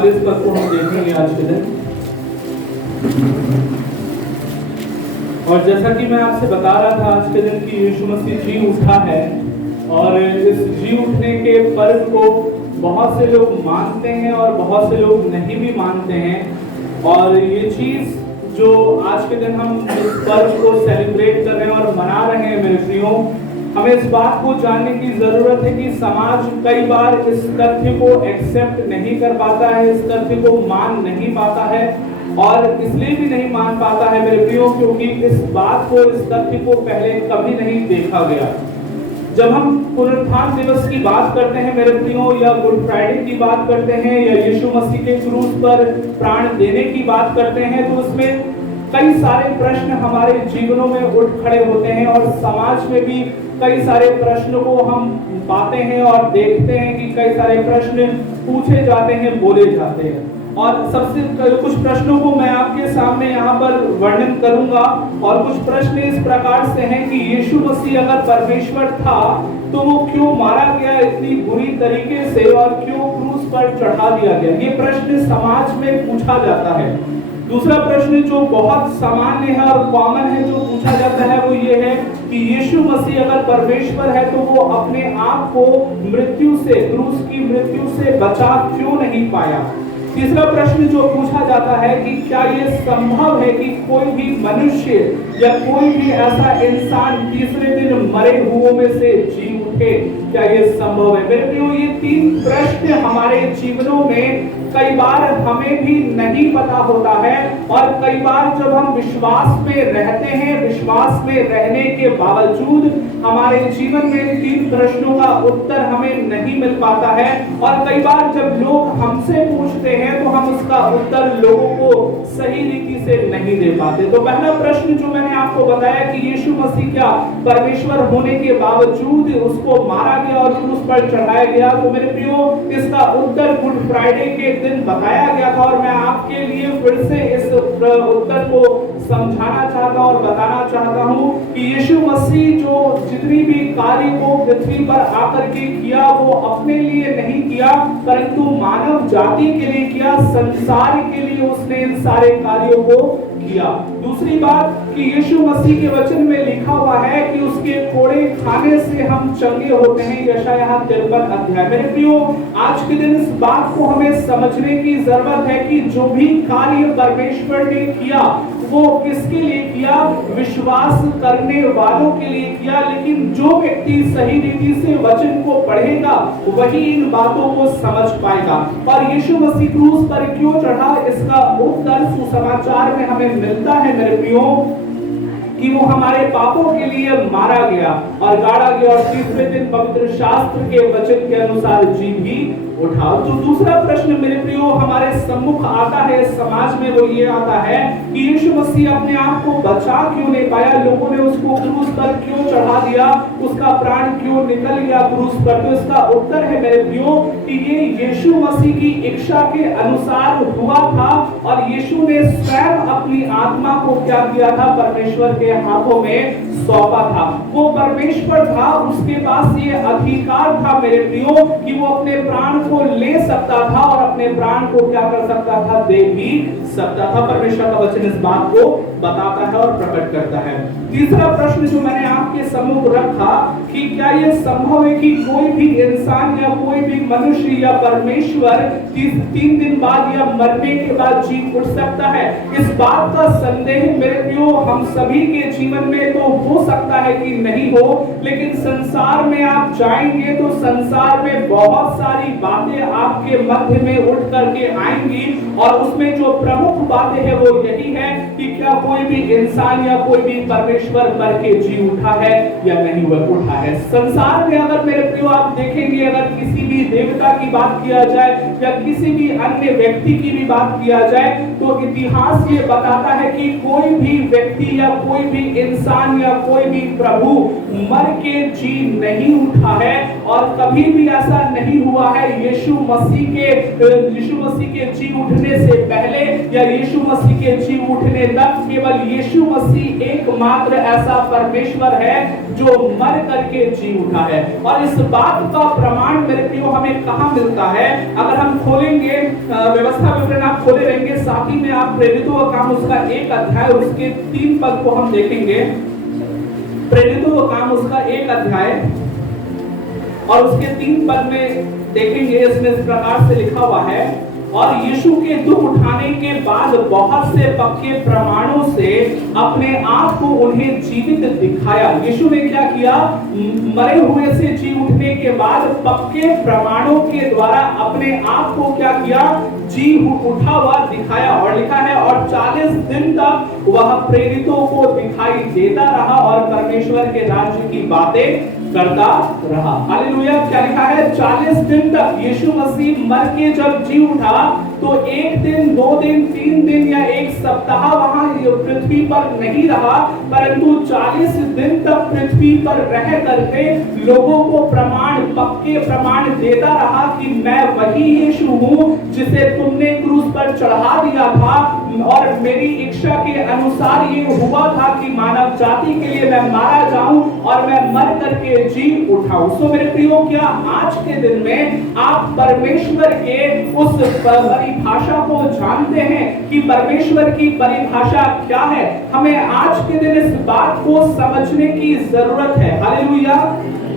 44 पद को हम देखेंगे आज के दिन। और जैसा कि मैं आपसे बता रहा था आज के दिन कि यीशु मसीह जी उठा है, और इस जी उठने के पर्व को बहुत से लोग मानते हैं और बहुत से लोग नहीं भी मानते हैं। और ये चीज़ जो आज के दिन हम इस पर्व को सेलिब्रेट कर रहे हैं और मना रहे हैं मेरे प्रियो, हमें इस बात को जानने की जरूरत है कि समाज कई बार इस तथ्य को एक्सेप्ट नहीं कर पाता है, इस तथ्य को मान नहीं पाता है। और इसलिए भी नहीं मान पाता है मेरे प्रियो क्योंकि इस बात को, इस तथ्य को पहले कभी नहीं देखा गया। जब हम पुनरुत्थान दिवस की बात करते हैं मेरे प्रियो, या गुड फ्राइडे की बात करते हैं, या यीशु मसीह के क्रूस पर प्राण देने की बात करते हैं, तो उसमें कई सारे प्रश्न हमारे जीवनों में उठ खड़े होते हैं। और समाज में भी कई सारे प्रश्नों को हम पाते हैं और देखते हैं कि कई सारे प्रश्न पूछे जाते हैं, बोले जाते हैं। और सबसे कुछ प्रश्नों को मैं आपके सामने यहाँ पर वर्णन करूंगा। और कुछ प्रश्न इस प्रकार से हैं कि यीशु मसीह अगर परमेश्वर था तो वो क्यों मारा गया इतनी बुरी तरीके से, और क्यों क्रूस पर चढ़ा दिया गया? ये प्रश्न समाज में पूछा जाता है। दूसरा प्रश्न जो बहुत सामान्य है और कॉमन है जो पूछा जाता है वो ये है कि यीशु मसीह अगर परमेश्वर है तो वो अपने आप को मृत्यु से, क्रूस की मृत्यु से बचा क्यों नहीं पाया? तीसरा प्रश्न जो पूछा जाता है कि क्या ये संभव है कि कोई भी मनुष्य या कोई भी ऐसा इंसान तीसरे दिन मरे हुओं में से जी उठे? क्या ये संभव है? मेरे प्रियो, ये तीन प्रश्न हमारे जीवनों में कई बार हमें भी नहीं पता होता है। और कई बार जब हम विश्वास में रहते हैं, विश्वास में रहने के बावजूद हमारे जीवन में तीन प्रश्नों का उत्तर हमें नहीं मिल पाता है। और कई बार जब लोग हमसे पूछते हैं तो हम उसका उत्तर लोगों को सही रीति से नहीं दे पाते। तो पहला प्रश्न जो मैंने आपको बताया कि यीशु मसीह क्या परमेश्वर होने के बावजूद उसको मारा गया और क्रूस पर चढ़ाया गया? तो मेरे प्रियो, इसका उत्तर गुड फ्राइडे के दिन बताया गया था। और मैं आपके लिए फिर से इस उत्तर को समझाना चाहता और बताना चाहता हूं कि यीशु मसीह जो जितनी भी कार्य को पृथ्वी पर आकर के किया वो अपने लिए नहीं किया, परंतु मानव जाति के लिए किया, संसार के लिए उसने इन सारे कार्यों को किया। दूसरी बात कि यीशु मसीह के वचन में लिखा हुआ है कि उसके कोड़े खाने से हम चंगे होते हैं, यशायाह 53 अध्याय। मेरे प्रियो, आज के दिन इस बात को हमें समझने की जरूरत है कि जो भी कार्य परमेश्वर ने किया वो किसके लिए किया? विश्वास करने वालों के लिए किया। लेकिन जो व्यक्ति सही रीति से वचन को पढ़ेगा वही इन बातों को समझ पाएगा। और यीशु मसीह क्रूस पर क्यों चढ़ा, इसका उत्तर सुसमाचार में हमें मिलता है मेरे प्रियो, कि वो हमारे पापों के लिए मारा गया और गाड़ा गया और तीसरे दिन पवित्र शास्त्र के वचन के अनुसार जी भी उठा। तो दूसरा प्रश्न मेरे प्रियो हमारे सम्मुख आता है समाज में, वो ये आता है कि यीशु मसीह अपने आप को बचा क्यों नहीं पाया? लोगों ने उसको क्रूस पर क्यों चढ़ा दिया? उसका प्राण क्यों निकल गया क्रूस पर? तो इसका उत्तर है मेरे प्रियो कि ये यीशु मसीह की इच्छा के अनुसार हुआ था। और यीशु ने स्वयं अपनी आत्मा को क्या किया था? परमेश्वर के हाथों में सौंपा था। वो परमेश्वर था, उसके पास ये अधिकार था मेरे प्रियो कि वो अपने प्राण को ले सकता था और अपने प्राण को क्या कर सकता था? दे भी सकता था। परमेश्वर का वचन इस बात को बताता है और प्रकट करता है। तीसरा प्रश्न जो मैंने आपके सम्मुख रखा कि क्या यह संभव है कि कोई भी इंसान या कोई भी मनुष्य या परमेश्वर 3 दिन बाद या मरने के बाद जी उठ सकता है? इस बात का संदेह मेरे प्रियो हम सभी के जीवन में तो हो सकता है कि नहीं हो, लेकिन संसार में आप जाएंगे तो संसार में बहुत सारी बातें आपके मध्य में उठ करके आएंगी। और उसमें जो प्रमुख बातें हैं वो यही है कि क्या कोई भी इंसान या कोई भी परमेश्वर मर के जी उठा है या नहीं उठा है। संसार में अगर मेरे प्रियो आप देखेंगे, अगर किसी भी देवता की बात किया जाए या किसी भी अन्य व्यक्ति की भी बात किया जाए तो इतिहास ये बताता है कि कोई भी व्यक्ति या कोई भी इंसान या कोई भी प्रभु मर के जी नहीं उठा है। और कभी भी ऐसा नहीं हुआ है यीशु मसीह के जी उठने से पहले या यीशु मसीह के जी उठने तक केवल यीशु मसीह एकमात्र ऐसा परमेश्वर है जो मर करके जी उठा है। और इस बात का प्रमाण मेरे प्रियो हमें कहां मिलता है? अगर हम खोलेंगे व्यवस्था विवरण आप खोले रहेंगे, साथ ही में आप प्रेरितों का काम उसका 1 अध्याय उसके 3 पद को हम देखेंगे। प्रेरितों का काम उसका 1 अध्याय और उसके 3 पद में देखेंगे, इसमें इस प्रकार से लिखा हुआ है, और यीशु के दुख उठाने के बाद बहुत से पक्के प्रमाणों से अपने आप को उन्हें जीवित दिखाया। यीशु ने क्या किया? मरे हुए से जी उठने के बाद पक्के प्रमाणों के द्वारा अपने आप को क्या किया? जी उठा हुआ दिखाया। और लिखा है, और 40 दिन तक वह प्रेरितों को दिखाई देता रहा और परमेश्वर के राज्य की बातें करता रहा। हालेलुया। क्या लिखा है? 40 दिन तक यीशु मसीह मर के जब जी उठा तो 1 दिन, 2 दिन, 3 दिन या 1 सप्ताह वहां पृथ्वी पर नहीं रहा, परंतु 40 दिन तक पृथ्वी पर रह करके लोगों को प्रमाण, पक्के प्रमाण देता रहा कि मैं वही यीशु हूं जिसे तुमने क्रूस पर चढ़ा दिया था, और मेरी इच्छा के अनुसार ये हुआ था कि मानव जाति के लिए मैं मारा जाऊं और मैं मर करके जी उठाऊं। सो मेरे प्रियो, क्या आज के दिन में आप परमेश्वर के उस परिभाषा को जानते हैं कि परमेश्वर की परिभाषा क्या है? हमें आज के दिन इस बात को समझने की जरूरत है। Hallelujah,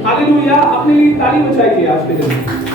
hallelujah. अपने लिए ताली बजाइए। आज के दिन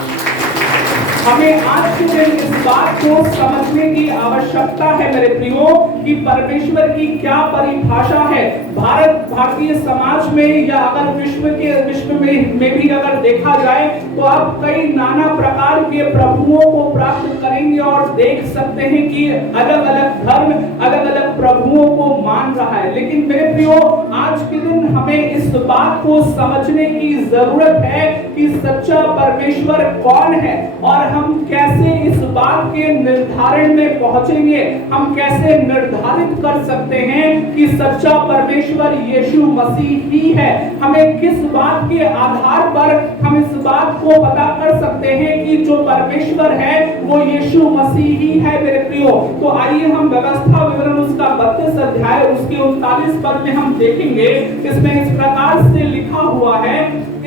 हमें आज के दिन इस बात को समझने की आवश्यकता है मेरे प्रियो कि परमेश्वर की क्या परिभाषा है। भारतीय समाज में या अगर विश्व में भी अगर देखा जाए तो आप कई नाना प्रकार के प्रभुओं को प्राप्त करेंगे और देख सकते हैं कि अलग अलग धर्म अलग अलग प्रभुओं को मान रहा है। लेकिन मेरे प्रियो, आज के दिन हमें इस बात को समझने की जरूरत है कि सच्चा परमेश्वर कौन है और हम कैसे इस बात के निर्धारण में पहुंचेंगे। हम कैसे निर्धारित कर सकते हैं कि सच्चा परमेश्वर यीशु मसीह ही है। हमें किस बात के आधार पर हम इस बात को पता कर सकते हैं कि जो परमेश्वर है वो यीशु मसीह ही है मेरे प्रियो। तो आइए हम व्यवस्था विवरण उसका 32 अध्याय उसके 39 पद में हम देखेंगे। इसमें इस प्रकार से लिखा हुआ है,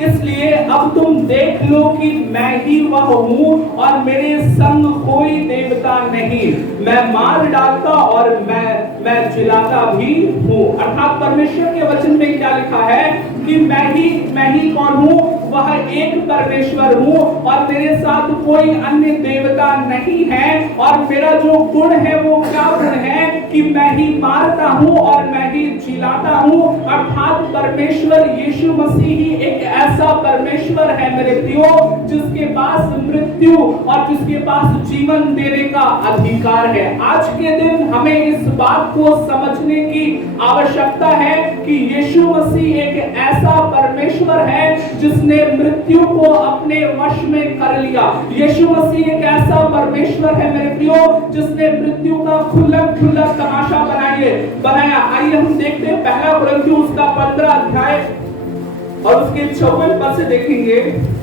इसलिए अब तुम देख लो कि मैं ही वह हूँ और मेरे संग कोई देवता नहीं। मैं मार डालता और मैं जिलाता भी हूँ। अर्थात परमेश्वर के वचन में क्या लिखा है कि मैं ही कौन हूँ? वह एक परमेश्वर हूँ और मेरे साथ कोई अन्य देवता नहीं है। और मेरा जो गुण है वो क्या गुण है कि मैं ही मारता हूँ और मैं ही जिलाता हूँ। अर्थात परमेश्वर यीशु मसीह ही एक ऐसा परमेश्वर है मेरे प्रियो जिसके पास मृत्यु और जिसके पास जीवन देने का अधिकार है। आज के दिन हमें इस बात को समझने की आवश्यकता है कि यीशु मसीह एक ऐसा परमेश्वर है जिसने मृत्यु को अपने वश में कर लिया। यीशु मसीह एक ऐसा परमेश्वर है मेरे प्रियो जिसने मृत्यु का खुल्लम-खुल्ला तमाशा बनाया। आइए हम देखते हैं 1 कुरिन्थियों उसका 15 अध्याय और उसके 54 पद से देखेंगे।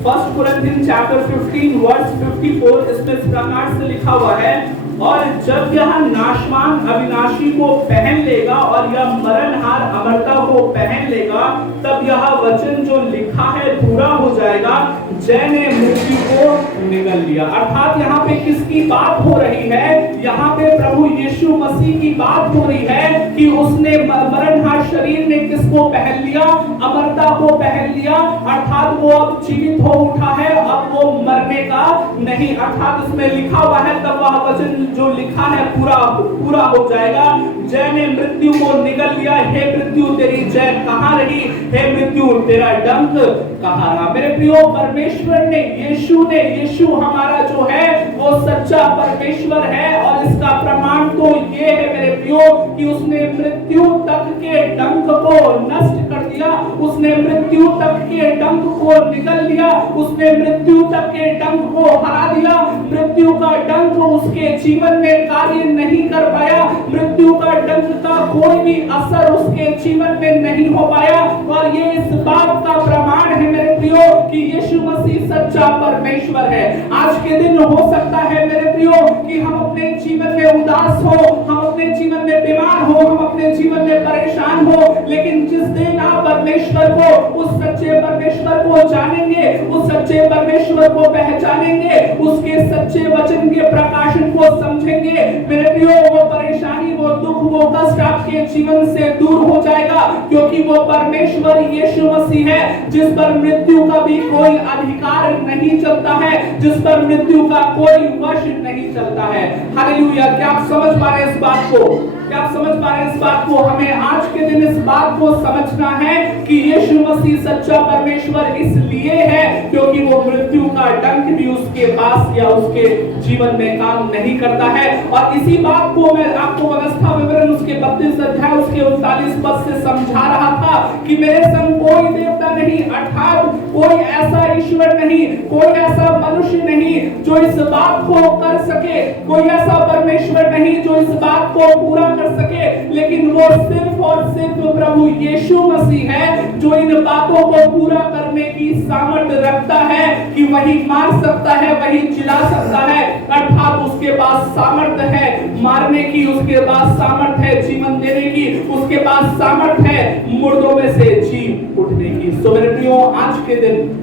1 कुरिन्थियंस चैप्टर 15 वर्स 54, इसमें इस प्रकार से लिखा हुआ है, और जब यह नाशवान अविनाशी को पहन लेगा और यह मरणहार अमरता को पहन लेगा, तब यह वचन जो लिखा है पूरा हो जाएगा, जय ने मृत्यु को निगल लिया। अर्थात यहाँ पे किसकी बात हो रही है? यहाँ पे प्रभु यीशु मसीह की बात हो रही है कि उसने मरणहार शरीर ने किसको पहन लिया? अमरता को पहन लिया। अर्थात वो अब जीवित हो उठा है, अब वो मरने का नहीं। अर्थात इसमें लिखा हुआ है तब वह वचन जो लिखा है पूरा हो जाएगा, जय ने मृत्यु को निगल लिया। हे मृत्यु तेरी जय कहाँ रही? हे मृत्यु तेरा डंक कहाँ रहा? मेरे प्रियो, परमेश्वर ने यीशु हमारा जो है वो सच्चा परमेश्वर है और इसका प्रमाण तो ये है मेरे प्रियो कि उसने मृत्यु तक के डंक को नष्ट कर दिया। उसने मृत्यु तक के डंक को निगल लिया। उसने मृत्यु तक के डंक को हरा दिया। मृत्यु का डंक उसके जीवन में कार्य नहीं कर पाया। मृत्यु का डंक का कोई भी असर उसके जीवन में नहीं हो पाया। और ये इस बात का प्रमाण है मेरे प्रियो कि यीशु मसीह सच्चा परमेश्वर है। आज के दिन हो सकता है मेरे प्रियो कि हम अपने जीवन में उदास हो, हम अपने जीवन में बीमार हो, हम अपने जीवन में परेशान हो, लेकिन जिस दिन आप परमेश्वर को, उस सच्चे परमेश्वर को जानेंगे, उस सच्चे परमेश्वर को पहचानेंगे, उसके सच्चे वचन के प्रकाशन को समझेंगे, मेरे प्रियो, वो परेशानी, वो दुख, वो कष्ट आपके जीवन से दूर हो जाएगा, क्योंकि वो परमेश्वर यीशु मसीह है जिस पर मृत्यु का भी कोई अधिकार नहीं चलता है, जिस पर मृत्यु का कोई वश नहीं चलता है। हालेलुया। क्या आप समझ पा रहे हैं इस बात को? क्या आप समझ पा रहे हैं इस बात को? हमें आज के दिन इस बात को समझना है कि यीशु मसीह सच्चा परमेश्वर इसलिए है क्योंकि वो मृत्यु का डंक भी उसके पास या उसके जीवन में काम नहीं करता है। और इसी बात को मैं आपको व्यवस्था विवरण उसके 32 अध्याय उसके 39 पद से समझा रहा था कि मेरे संग कोई देवता नहीं, अर्थात कोई ऐसा ईश्वर नहीं, कोई ऐसा मनुष्य नहीं जो इस बात को कर सके, कोई ऐसा परमेश्वर नहीं जो इस बात को पूरा कर सके, लेकिन वो सिर्फ और सिर्फ प्रभु यीशु मसीह है जो इन बातों को पूरा करने की सामर्थ्य रखता है कि वही मार सकता है, वही जिला सकता है, अर्थात उसके पास सामर्थ्य है मारने की, उसके पास सामर्थ्य है जीवन देने की, उसके पास सामर्थ्य है मुर्दों में से जी उठने की। सो मेरे प्रियो, आज के दिन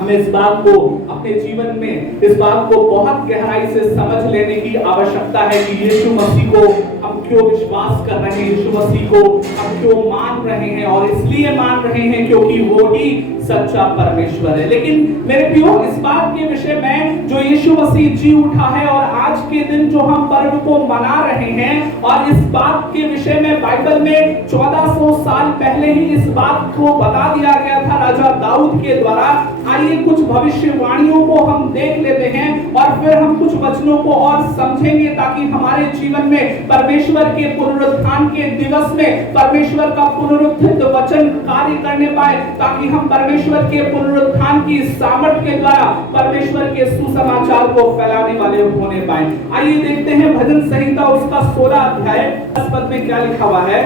हमें इस बात को अपने जीवन में, इस बात को बहुत गहराई से समझ लेने की आवश्यकता है कि यीशु मसीह को हम क्यों विश्वास कर रहे हैं, यीशु मसीह को हम क्यों मान रहे हैं, और इसलिए मान रहे हैं क्योंकि वो ही सच्चा परमेश्वर है। लेकिन मेरे प्रियो, इस बात के विषय में जो यीशु मसीह जी उठा है और आज के दिन जो हम पर्व को मना रहे हैं, और इस बात के विषय में बाइबल में 1400 साल पहले ही इस बात को बता दिया गया था राजा दाऊद के द्वारा। आइए कुछ भविष्यवाणियों को हम देख लेते हैं और फिर हम कुछ वचनों को और समझेंगे ताकि हमारे जीवन में परमेश्वर के पुनरुत्थान के दिवस में परमेश्वर का पुनरुत्थित वचन कार्य करने पाए, ताकि हम परमेश्वर के पुनरुत्थान की सामर्थ्य के द्वारा परमेश्वर के सुसमाचार को फैलाने वाले होने पाए। आइए देखते हैं भजन संहिता उसका 16 अध्याय 10 पद में क्या लिखा हुआ है।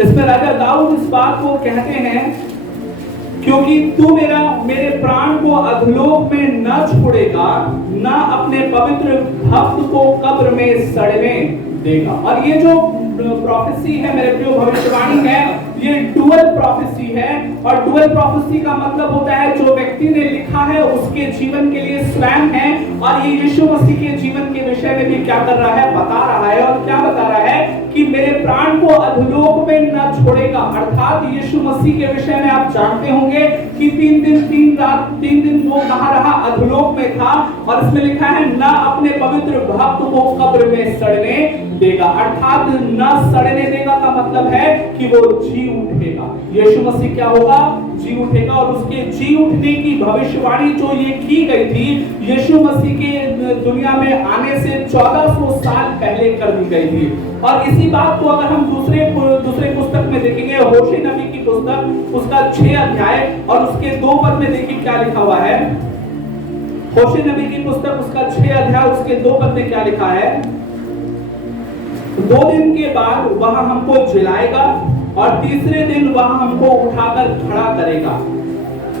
इसमें राजा दाऊद इस बात को कहते हैं, क्योंकि तू मेरे प्राण को अधोलोक में न छोड़ेगा, न अपने पवित्र भक्त को कब्र में सड़ने देगा। और ये जो प्रोफेसी है मेरे प्रियो, भविष्यवाणी है, ये डुअल प्रोफेसी है। और डुअल प्रोफेसी का मतलब होता है जो व्यक्ति ने लिखा है उसके जीवन के लिए स्वयं है, और ये यीशु मसीह के जीवन के विषय में भी क्या कर रहा है, बता रहा है। और क्या बता रहा है कि मेरे प्राण को अधोलोक में न छोड़ेगा, अर्थात यीशु मसीह के विषय में आप जानते होंगे कि 3 दिन 3 रात 3 दिन वो कहाँ रहा, अधोलोक में था। और इसमें लिखा है न अपने पवित्र भक्त को कब्र में सड़ने देगा, अर्थात न सड़ने देगा का मतलब है कि वो जी उठेगा। यीशु मसीह क्या होगा, जी उठेगा। और उसके जी उठने की भविष्यवाणी जो ये की गई थी यीशु मसीह के दुनिया में आने से 1400 साल पहले कर दी गई थी। और इसी बात को अगर हम दूसरे पुस्तक में देखेंगे, होशे नबी की पुस्तक उसका 6 अध्याय और उसके 2 पद में देखिए क्या लिखा हुआ है। होशे नबी की पुस्तक उसका 6 अध्याय उसके 2 पद में क्या लिखा है, 2 दिन के बाद वह हमको जिलाएगा और तीसरे दिन वह हमको उठाकर खड़ा करेगा,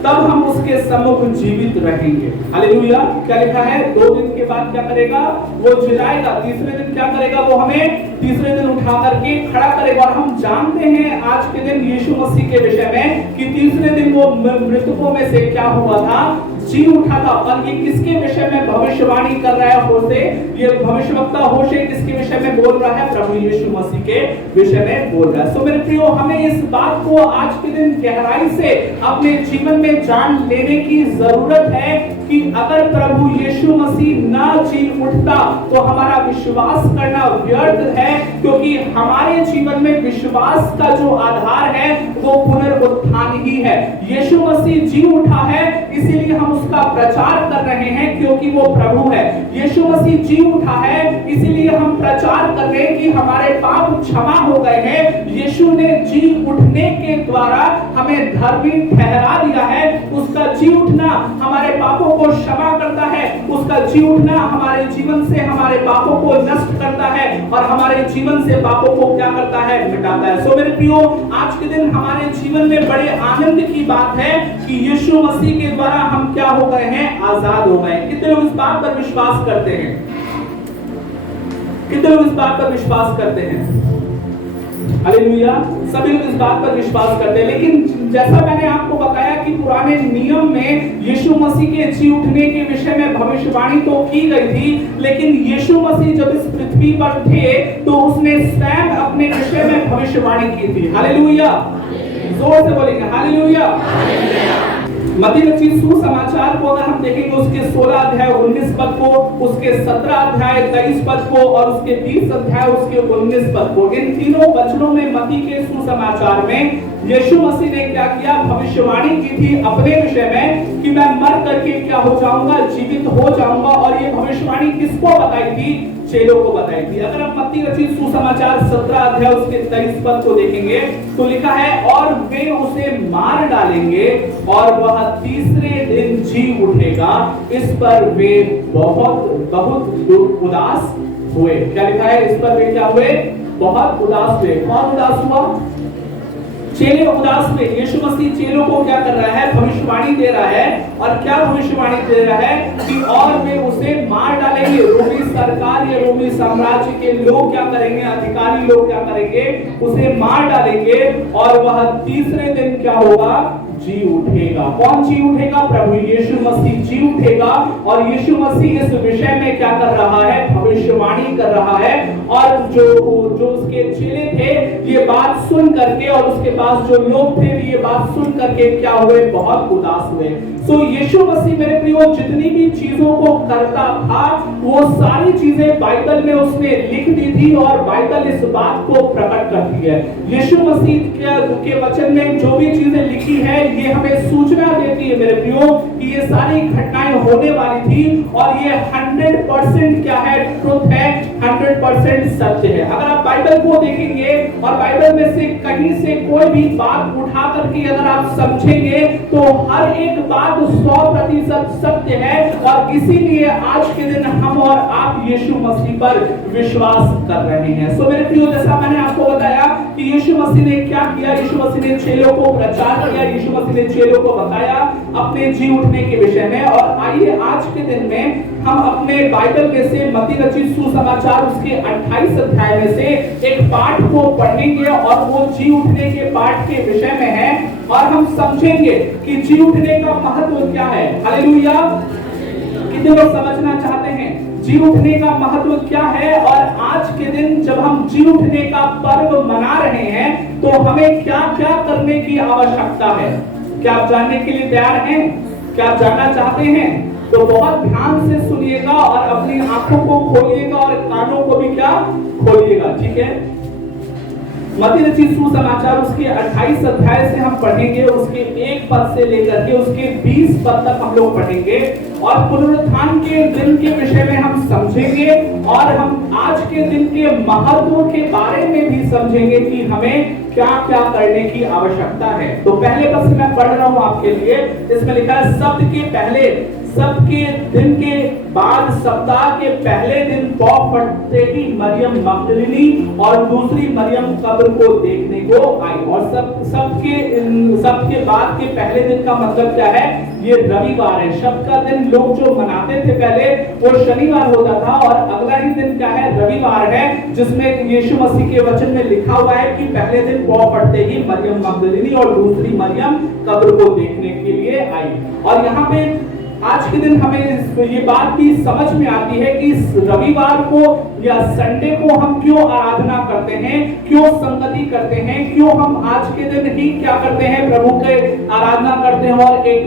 तब हम उसके सम्मुख जीवित रहेंगे। हालेलुया। क्या लिखा है, 2 दिन के बाद क्या करेगा, वो जिलाएगा, तीसरे दिन क्या करेगा, वो हमें तीसरे दिन उठा करके खड़ा करेगा। और हम जानते हैं आज के दिन यीशु मसीह के विषय में कि तीसरे दिन वो मृतकों में से क्या हुआ था, जी उठा था। और ये किसके विषय में भविष्यवाणी कर रहा है होशे, ये भविष्यवक्ता होशे किसके विषय में बोल रहा है, प्रभु यीशु मसीह के विषय में बोल रहा है। सो मेरे प्रियो, हमें इस बात को आज के दिन गहराई से अपने जीवन में जान लेने की जरूरत है कि अगर प्रभु यीशु मसीह ना जी उठता तो हमारा विश्वास करना व्यर्थ है, क्योंकि हमारे जीवन में विश्वास का जो आधार है वो पुनरुत्थान ही है। यीशु मसीह जी उठा है इसीलिए हम उसका प्रचार कर रहे हैं क्योंकि वो प्रभु है। यीशु मसीह जी उठा है इसीलिए हम प्रचार कर रहे हैं कि हमारे पाप क्षमा हो गए हैं। यीशु ने जी उठने के द्वारा हमें धर्मी ठहरा दिया है। उसका जी उठना हमारे पापों को क्षमा करता है, उसका जी उठना हमारे जीवन से हमारे पापों को नष्ट करता है और हमारे जीवन से पापों को क्या करता है, मिटाता है। सो मेरे प्रियो, आज के दिन हमारे जीवन में बड़े आनंद की बात है कि यीशु मसीह के द्वारा हम क्या हो गए हैं, आजाद हो गए। कितने लोग इस बात पर विश्वास करते हैं, कितने लोग इस बात पर विश्वास करते हैं? हालेलुया। सभी लोग इस बात पर विश्वास करते हैं, लेकिन जैसा मैंने आपको बताया कि पुराने नियम में यीशु मसीह के जी उठने के विषय में भविष्यवाणी तो की गई थी, लेकिन यीशु मसीह जब इस पृथ्वी पर थे तो उसने स्वयं अपने विषय में भविष्यवाणी की थी। हालेलुया, जोर से बोलेंगे हालेलुया। मत्ती रचित सुसमाचार को अगर हम देखेंगे उसके 16 अध्याय 19 पद को, उसके 17 अध्याय 23 पद को और उसके 20 अध्याय उसके 19 पद को, इन तीनों वचनों में मत्ती के सुसमाचार में यीशु मसीह ने क्या किया, भविष्यवाणी की थी अपने विषय में कि मैं मर करके क्या हो जाऊंगा, जीवित हो जाऊंगा। और ये भविष्यवाणी किसको बताई थी? चेलों को बताई थी। अगर आप मत्ती रचित सुसमाचार 17 अध्याय उसके 23 पद को देखेंगे तो लिखा है, और वे उसे मार डालेंगे और वह तीसरे दिन जी उठेगा। इस पर वे बहुत बहुत उदास हुए। क्या लिखा है? इस पर वे क्या हुए? बहुत उदास हुए। कौन उदास हुआ? चेले उदास हुए। यीशु मसीह चेलों को क्या कर रहा है? भविष्यवाणी दे रहा है। और क्या भविष्यवाणी दे रहा है कि और वे उसे मार डालेंगे। रोमी सरकार या रोमी साम्राज्य के लोग क्या करेंगे? अधिकारी लोग क्या करेंगे? उसे मार डालेंगे और वह तीसरे दिन क्या होगा? जी उठेगा। कौन जी उठेगा? प्रभु यीशु मसीह जी उठेगा। और यीशु मसीह इस विषय में क्या कर रहा है? भविष्यवाणी कर रहा है। और जो उसके चेले थे ये बात सुन करके, और उसके पास जो लोग थे ये बात सुन करके क्या हुए? बहुत उदास हुए। सो यीशु मसीह मेरे प्रियो जितनी भी चीजों को करता था वो सारी चीजें बाइबल में उसने लिख दी थी और बाइबल इस बात को प्रकट करती है। यीशु मसीह के वचन में जो भी चीजें लिखी है ये हमें सूचना देती है मेरे प्रियो कि ये सारी घटनाएं होने वाली थी और ये 100% क्या है? ट्रुथ है, 100% सत्य है। अगर आप बाइबल को देखेंगे और बाइबल में से कहीं से कोई भी बात उठा करके अगर आप समझेंगे तो हर एक बात 100% सत्य है। और इसीलिए आज के दिन हम और आप यीशु मसीह पर विश्वास कर रहे हैं। सो मेरे प्रियो जैसा मैंने आपको बताया कि यीशु मसीह ने क्या किया, यीशु मसीह ने चेलों को प्रचार किया, यीशु मसीह ने चेलों को बताया अपने जी उठने के विषय में। और आइए आज के दिन में हम अपने बाइबल में से मत्ती रचित सुसमाचार उसके 28 अध्याय में से एक पाठ को पढ़ेंगे और वो जी उठने के पाठ के विषय में है और हम समझेंगे कि जी उठने का महत्व क्या है। हालेलुया। कितने लोग समझना चाहते हैं जी उठने का महत्व क्या है? और आज के दिन जब हम जी उठने का पर्व मना रहे हैं तो हमें क्या क्या करने की आवश्यकता है? क्या आप जानने के लिए तैयार हैं? क्या आप जानना चाहते हैं? तो बहुत ध्यान से सुनिएगा और अपनी आंखों को खोलिएगा और कानों को भी क्या खोलिएगा, ठीक है? मत्ती रचित सुसमाचार उसके 28 अध्याय से हम पढ़ेंगे, उसके 1 पद से लेकर के उसके 20 पद तक हम लोग पढ़ेंगे और पुनरुत्थान के दिन के विषय में हम समझेंगे और हम आज के दिन के महत्व के बारे में भी समझेंगे कि हमें क्या क्या करने की आवश्यकता है। तो पहले पद से मैं पढ़ रहा हूं आपके लिए। इसमें लिखा है, सबके दिन के बाद सप्ताह के पहले दिन पौ फटते ही मरियम मगदलिनी और दूसरी मरियम कब्र को देखने को आई। और सबके बाद के पहले दिन का मतलब क्या है? ये रविवार है। शब्द का दिन लोग जो मनाते थे पहले वो शनिवार होता था और अगला ही दिन क्या है? रविवार है, जिसमें यीशु मसीह के वचन में लिखा हुआ है कि पहले दिन पौ फटते ही मरियम मगदलिनी और दूसरी मरियम कब्र को देखने के लिए आई। और यहाँ पे आज के दिन हमें ये बात भी समझ में आती है कि इस रविवार को या संडे को हम क्यों आराधना करते हैं, क्यों संगति करते हैं, क्यों हम आज के दिन ही क्या करते हैं? प्रभु के आराधना करते हैं और एक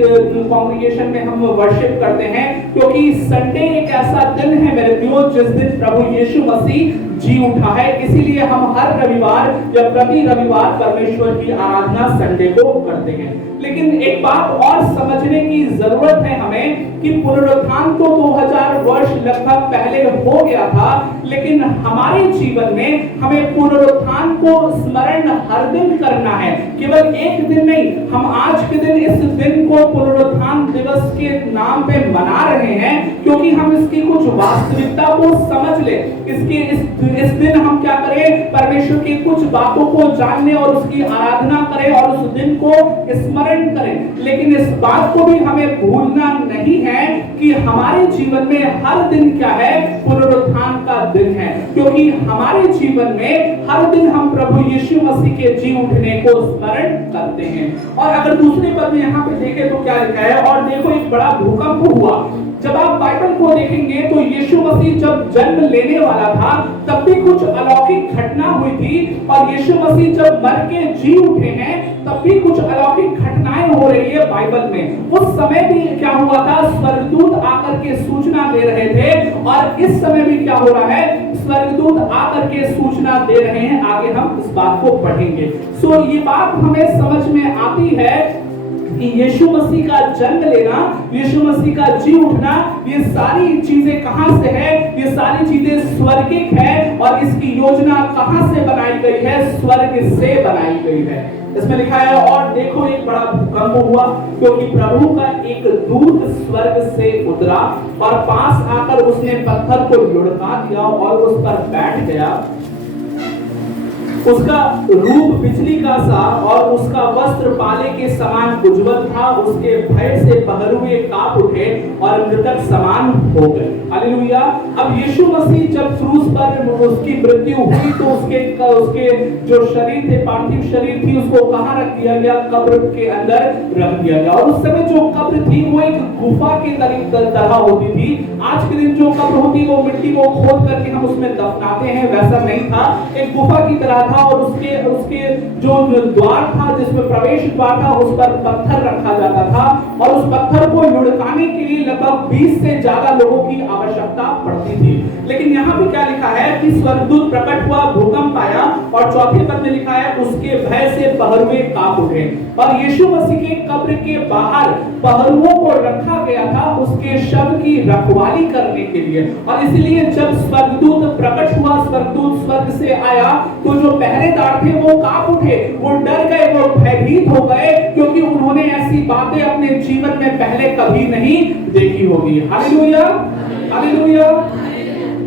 कांग्रीगेशन में हम वर्शिप करते हैं। क्योंकि संडे एक ऐसा दिन है मेरे प्रियो जिस दिन प्रभु यीशु मसीह जी उठा है। इसीलिए हम हर रविवार या प्रति रविवार परमेश्वर की आराधना संडे को करते हैं। लेकिन एक बात और समझने की जरूरत है हमें कि पुनरुत्थान तो 2000 वर्ष लगभग पहले हो गया था, लेकिन हमारे जीवन में हमें पुनरुत्थान को स्मरण हर दिन करना है, केवल एक दिन नहीं। हम आज के दिन इस दिन को पुनरुत्थान दिवस के नाम पे मना रहे हैं क्योंकि हम इसकी कुछ वास्तविकता को समझ ले। इस दिन हम क्या करें? परमेश्वर की कुछ बातों को जानने और उसकी आराधना करें और उस दिन को स्मरण करें। लेकिन इस बात को भी हमें भूलना नहीं है कि हमारे जीवन में हर दिन क्या है? पुनरुत्थान का दिन है। क्योंकि हमारे जीवन में हर दिन हम हम प्रभु यीशु मसीह के जी उठने को स्मरण करते हैं। और अगर दूसरे पद में यहाँ पे देखें तो क्या लिखा है, और देखो एक बड़ा भूकंप हुआ। जब आप बाइबल को देखेंगे तो यीशु मसीह जब जन्म लेने वाला था तब भी कुछ अलौकिक घटना हुई थी, और यीशु मसीह जब मर के जी उठे हैं तब भी कुछ अलौकिक घटनाएं हो रही है बाइबल में। उस समय भी क्या हुआ था, स्वर्गदूत आकर के सूचना दे रहे थे, और इस समय भी क्या हो रहा है, स्वर्गदूत आकर के सूचना दे रहे हैं। आगे हम इस बात को पढ़ेंगे। सो ये बात हमें समझ में आती है कि यीशु मसीह का जन्म लेना, यीशु मसीह का जी उठना, ये सारी चीजें कहां से है, ये सारी चीजें स्वर्गिक है, और इसकी योजना कहां से बनाई गई है, स्वर्ग से बनाई गई है। इसमें लिखा है, और देखो एक बड़ा भूकंप हुआ, क्योंकि प्रभु का एक दूत स्वर्ग से उतरा और पास आकर उसने पत्थर को लुढ़का दिया और उस पर बैठ गया। उसका रूप बिजली का सा और उसका वस्त्र पाले के समान उज्जवल था। उसके भय से पहरुए कांप उठे और मृतक समान हो गए। हालेलुया। अब यीशु मसीह जब क्रूस पर उसकी मृत्यु हुई तो उसके जो शरीर थे, पार्थिव शरीर थी, उसको कहां रख दिया गया, कब्र के अंदर रख दिया गया। और उस समय जो कब्र थी वो एक गुफा की तरह होती थी। आज के दिन जो कब्र होती है वो मिट्टी को खोद करके हम उसमें दफनाते हैं, वैसा नहीं था, एक गुफा की तरह था। और उसके जो द्वार था, जिसमें प्रवेश द्वार था, उस पर पत्थर रखा जाता था, और उस पत्थर को लुढ़काने के लिए लगभग 20 से ज्यादा लोगों की आवश्यकता पड़ती थी। लेकिन यहाँ पे क्या लिखा है कि स्वर्गदूत प्रकट हुआ, भूकंप आया, और चौथे पद में लिखा है उसके भय से पहरुए कांप उठे। और यीशु मसीह के कब्र के बाहर पहरुओं को रखा गया था उसके शव की रखवाली करने के लिए। और इसलिए जब स्वर्गदूत प्रकट हुआ, स्वर्गदूत स्वर्ग से आया, तो जो पहरेदार थे वो कांप उठे, वो डर गए, वो भयभीत हो गए, क्योंकि उन्होंने ऐसी बातें अपने जीवन में पहले कभी नहीं देखी होगी। Hallelujah, hallelujah.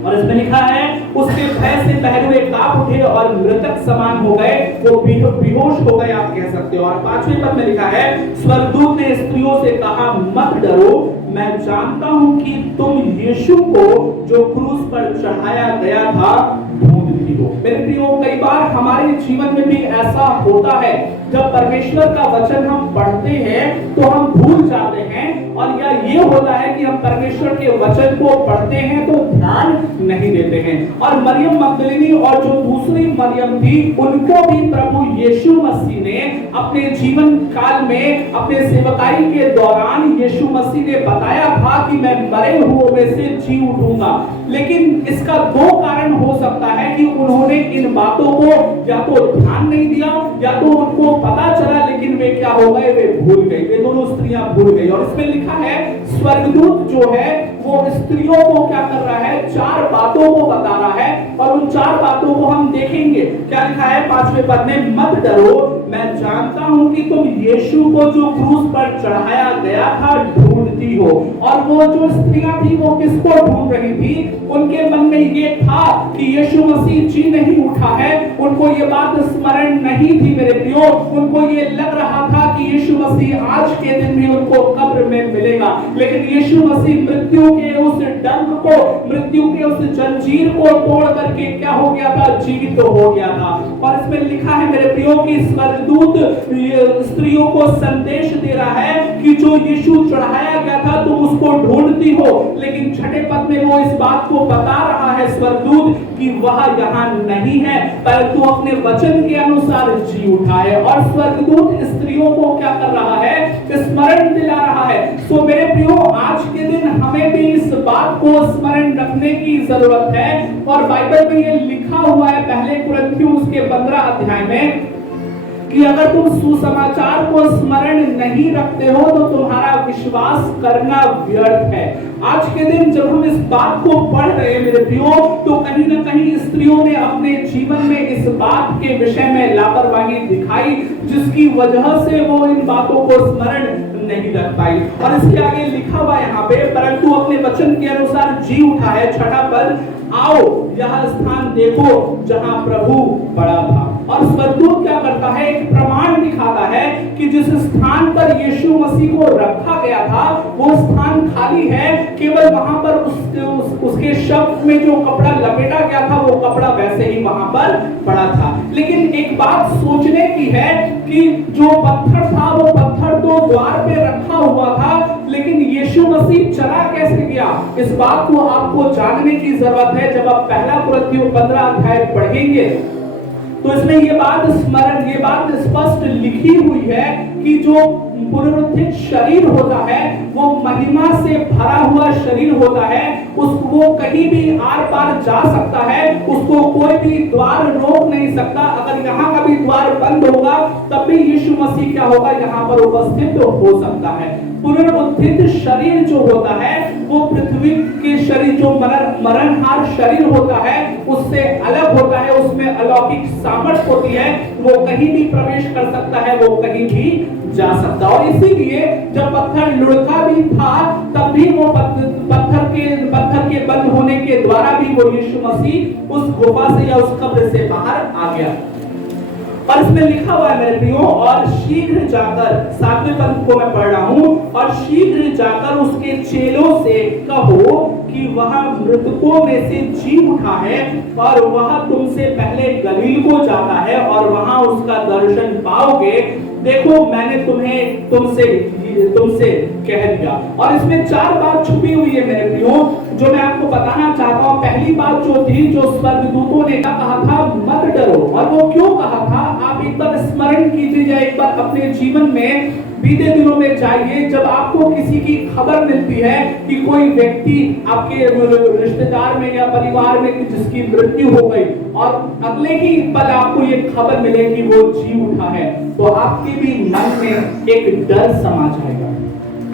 और इसमें लिखा है उसके भय से पहरुए कांप उठे और मृतक समान हो गए, वो बेहोश हो गए, आप कह सकते हो। और 5वें पद में लिखा है स्वर्गदूत ने स्त्रियों से कहा, मत डरो, मैं जानता हूं कि तुम यीशु को जो क्रूस पर चढ़ाया गया था ढूंढती हो। मेरे प्रियो, कई बार हमारे जीवन में भी ऐसा होता है, जब परमेश्वर का वचन हम पढ़ते हैं तो हम भूल जाते हैं, और या ये होता है कि हम परमेश्वर के वचन को पढ़ते हैं तो ध्यान नहीं देते हैं। और मरियम मगदलिनी और जो दूसरी मरियम थी, उनको भी प्रभु यीशु मसीह ने अपने जीवन काल में, अपने सेवकाई के दौरान यीशु मसीह ने बताया था कि मैं मरे हुओं में से जी उठूंगा। लेकिन इसका दो कारण हो सकता है कि उन्होंने इन बातों को या तो ध्यान नहीं दिया, या तो उनको पता चला लेकिन वे क्या हो गए, वे भूल गए, वे दोनों स्त्रियां भूल गई। और इसमें लिखा है स्वर्गदूत जो है वो स्त्रियों को क्या कर रहा है, 4 बातों को बता रहा है, और उन 4 बातों को हम देखेंगे। क्या लिखा है 5वें पद में, मत डरो, मैं जानता हूं कि तुम यीशु को जो क्रूस पर चढ़ाया गया था ढूंढती हो। और वो जो स्त्रियां थी वो किसको ढूंढ रही थी, उनके मन में ये था कि यीशु मसीह जी नहीं उठा है। उनको ये बात स्मरण नहीं थी मेरे प्रियो, उनको ये लग रहा था कि यीशु मसीह आज के दिन भी उनको कब्र में मिलेगा। लेकिन यीशु मसीह मृत्यु के उस डंक को, मृत्यु के उस जंजीर को तोड़ करके क्या हो गया था, जीवित हो गया था। और इसमें लिखा है मेरे प्रियो कि स्वर्गदूत स्त्रियों को संदेश दे रहा है कि जो यीशु चढ़ाया गया था तुम उसको ढूंढती हो। लेकिन 6ठे पद में वो इस बात को बता रहा है स्वर्गदूत कि वह यहाँ नहीं है, परंतु अपने वचन के अनुसार जी उठा है। और स्वर्गदूत स्त्रियों को क्या कर रहा है, स्मरण दिला रहा है। सो मेरे प्रियो, आज के दिन हमें भी इस बात को स्मरण रखने की जरूरत है। और बाइबल में ये लिखा हुआ है पहले कुरिन्थियों के 15 अध्याय में कि अगर तुम सुसमाचार को स्मरण नहीं रखते हो तो तुम्हारा विश्वास करना व्यर्थ है। आज के दिन जब हम इस बात को पढ़ रहे हैं मेरे प्रियो, तो कहीं ना कहीं स्त्रियों ने अपने जीवन में इस बात के विषय में लापरवाही दिखाई, जिसकी वजह से वो इन बातों को स्मरण नहीं रख पाई। और इसके आगे लिखा हुआ यहाँ पे, परंतु अपने वचन के अनुसार जी उठा है। 6ठा पद, आओ यह स्थान देखो जहां प्रभु पड़ा था। और स्वर्गदूत क्या करता है, एक प्रमाण दिखाता है कि जिस स्थान पर यीशु मसीह को रखा गया था वो स्थान खाली है, केवल वहां पर उसके शव में जो कपड़ा लपेटा गया था वो कपड़ा वैसे ही वहां पर पड़ा था। लेकिन बात सोचने की है कि जो पत्थर था वो पत्थर तो द्वार पे रखा हुआ था, लेकिन यीशु मसीह चला कैसे गया, इस बात को आपको जानने की जरूरत है। जब आप पहला कुरिन्थियों 15 अध्याय पढ़ेंगे तो इसमें ये बात स्पष्ट लिखी हुई है कि जो पुनरुत्थित शरीर होता है वो महिमा से भरा हुआ शरीर होता है, उसको कहीं भी आर पार जा सकता है, उसको कोई भी द्वार रोक नहीं सकता। अगर यहाँ का भी द्वार बंद होगा तब भी यीशु मसीह क्या होगा, यहाँ पर उपस्थित हो सकता है। पुनरुत्थित शरीर जो होता है वो पृथ्वी के शरीर जो मरणहार शरीर होता है उससे अलग होता है, उसमें अलौकिक सामर्थ होती है, वो कहीं भी प्रवेश कर सकता है, वो कहीं भी जा सकता। और इसीलिए जब पत्थर लुढ़का भी था तब भी वो पत्थर के बंद होने के द्वारा भी वो यीशु मसीह उस गुफा से या उस कब्र से बाहर आ गया। और इसमें लिखा हुआ है मेरे प्रियो, और शीघ्र जाकर, 7वें पद को मैं पढ़ रहा हूं, और शीघ्र जाकर उसके चेलों से कहो कि वह मृतकों में से जी उठा है और वह तुमसे पहले गलील को जाता है और वहां उसका दर्शन पाओगे। देखो मैंने तुमसे कह दिया। और इसमें 4 बात छुपी हुई है मेरे प्रियो, जो मैं आपको बताना चाहता हूं। पहली बात जो थी, जो स्वर्गदूतों ने कहा था मत डरो, और वो क्यों कहा था आप एक बार स्मरण कीजिए या एक बार अपने जीवन में बीते दिनों में जाइए। जब आपको किसी की खबर मिलती है कि कोई व्यक्ति आपके रिश्तेदार में या परिवार में जिसकी मृत्यु हो गई और अगले ही पल आपको ये खबर मिले कि वो जी उठा है, तो आपके भी मन में एक डर समा जाएगा,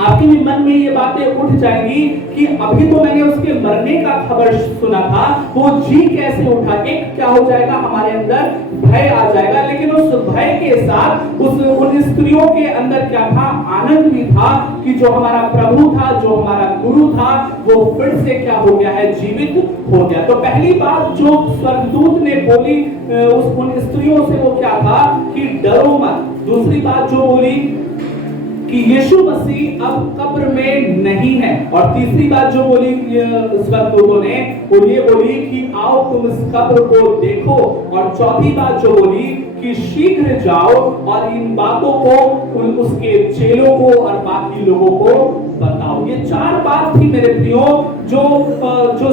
आपके भी मन में ये बातें उठ जाएंगी कि अभी तो मैंने उसके मरने का खबर सुना था, वो जी कैसे उठा। एक क्या हो जाएगा, हमारे अंदर भय आ जाएगा। लेकिन उस भय के साथ उन स्त्रियों के अंदर क्या था, आनंद भी था कि जो हमारा प्रभु था, जो हमारा गुरु था, वो फिर से क्या हो गया है, जीवित हो गया। तो पहली बात जो स्वर्गदूत ने बोली उन स्त्रियों से वो क्या था कि डरो मत। दूसरी बात जो बोली कि यीशु मसीह अब कब्र में नहीं है। और तीसरी बात जो बोली स्वर्गदूतों ने वो ये बोली कि आओ तुम इस कब्र को देखो। और चौथी बात जो बोली कि शीघ्र जाओ और इन बातों को उसके चेलों को और बाकी लोगों को बताओ। ये 4 बात थी मेरे प्रियो जो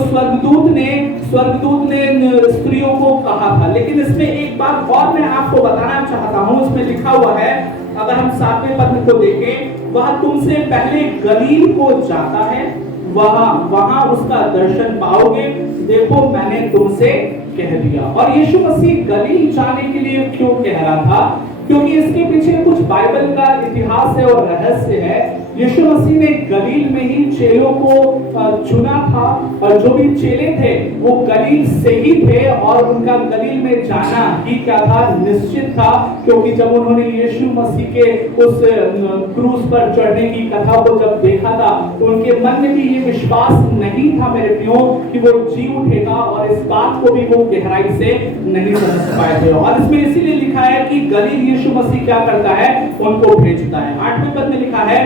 स्वर्गदूत ने स्त्रियों को कहा था। लेकिन इसमें एक बात और मैं आपको बताना चाहता हूं, इसमें लिखा हुआ है, अगर हम 7वें पद को देखें, वह तुमसे पहले गलील को जाता है, वहां उसका दर्शन पाओगे। देखो मैंने तुमसे कह दिया। और यीशु मसीह गलील जाने के लिए क्यों कह रहा था, क्योंकि इसके पीछे कुछ बाइबल का इतिहास है और रहस्य है। यीशु मसीह ने गलील में ही चेलों को चुना था, और जो भी चेले थे वो गलील से ही थे, और उनका गलील में जाना ही क्या था, निश्चित था। क्योंकि जब उन्होंने यीशु मसीह के उस क्रूस पर चढ़ने की कथा को जब देखा था, उनके मन में भी ये विश्वास नहीं था मेरे प्रियो कि वो जी उठेगा, और इस बात को भी वो गहराई से नहीं समझ पाए थे। और इसमें इसीलिए लिखा है कि गलील यीशु मसीह क्या करता है, उनको भेजता है। 8वें पद में लिखा है,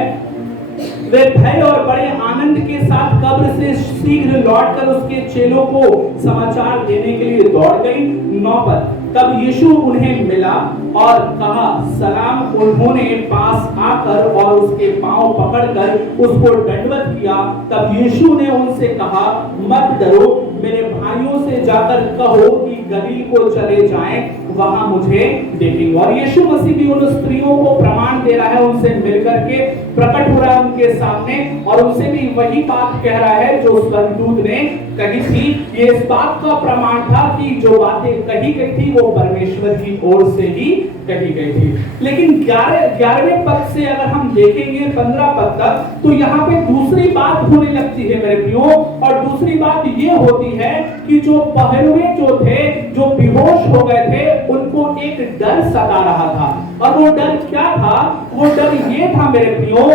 वे भय और बड़े आनंद के साथ कब्र से शीघ्र लौटकर उसके चेलों को समाचार देने के लिए दौड़ गई। 9 पद, तब यीशु उन्हें मिला और कहा सलाम। उन्होंने पास आकर और उसके पांव पकड़कर उसको दंडवत किया। तब यीशु ने उनसे कहा मत डरो, मेरे भाइयों से जाकर कहो कि गलील को चले जाएं, वहां मुझे देखेंगे। और यीशु मसीह भी उन स्त्रियों को प्रमाण दे रहा है, उनसे मिलकर के प्रकट हो रहा है उनके सामने, और उनसे भी वही बात कह रहा है जो स्वर्गदूत ने कही थी। ये इस बात का प्रमाण था कि जो बातें कही गई थी वो परमेश्वर की ओर से ही कही गई थी। लेकिन 11वें पद से अगर हम देखेंगे 15 पद तक, तो यहाँ पे दूसरी बात होने लगती है मेरे प्रियो। और दूसरी बात ये होती है कि जो पहरुए जो थे, जो बेहोश हो गए थे, उनको एक डर सता रहा था। और वो डर क्या था, वो डर ये था मेरे प्रियो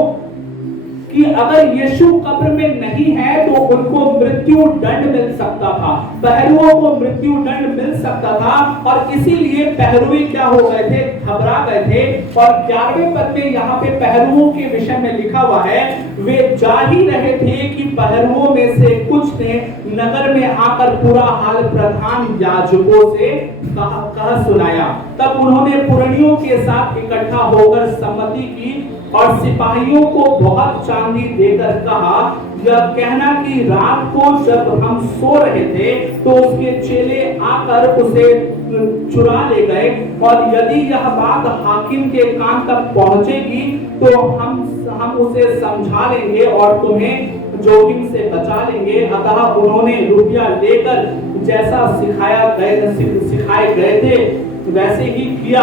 कि अगर यीशु कब्र में नहीं है तो उनको मृत्यु दंड मिल सकता था। पहरुओं को मृत्यु दंड मिल सकता था और इसीलिए पहरुए क्या हो गए थे, घबरा गए थे। और 11वें पद में यहाँ पे पहरुओं के विषय में लिखा हुआ है, वे जा ही रहे थे कि पहरुओं में से कुछ ने नगर में आकर पूरा हाल प्रधान याजकों से कह सुनाया। तब उन्होंने पुरनियों के साथ इकट्ठा होकर सम्मति की और सिपाहियों को बहुत चांदी देकर कहा, यह कहना कि रात को जब हम सो रहे थे तो उसके चेले आकर उसे चुरा ले गए, और यदि यह बात हाकिम के कान तक पहुंचेगी तो हम उसे समझा लेंगे और तुम्हें जोखिम से बचा लेंगे। अतः उन्होंने रुपया लेकर जैसा सिखाए गए थे वैसे ही किया।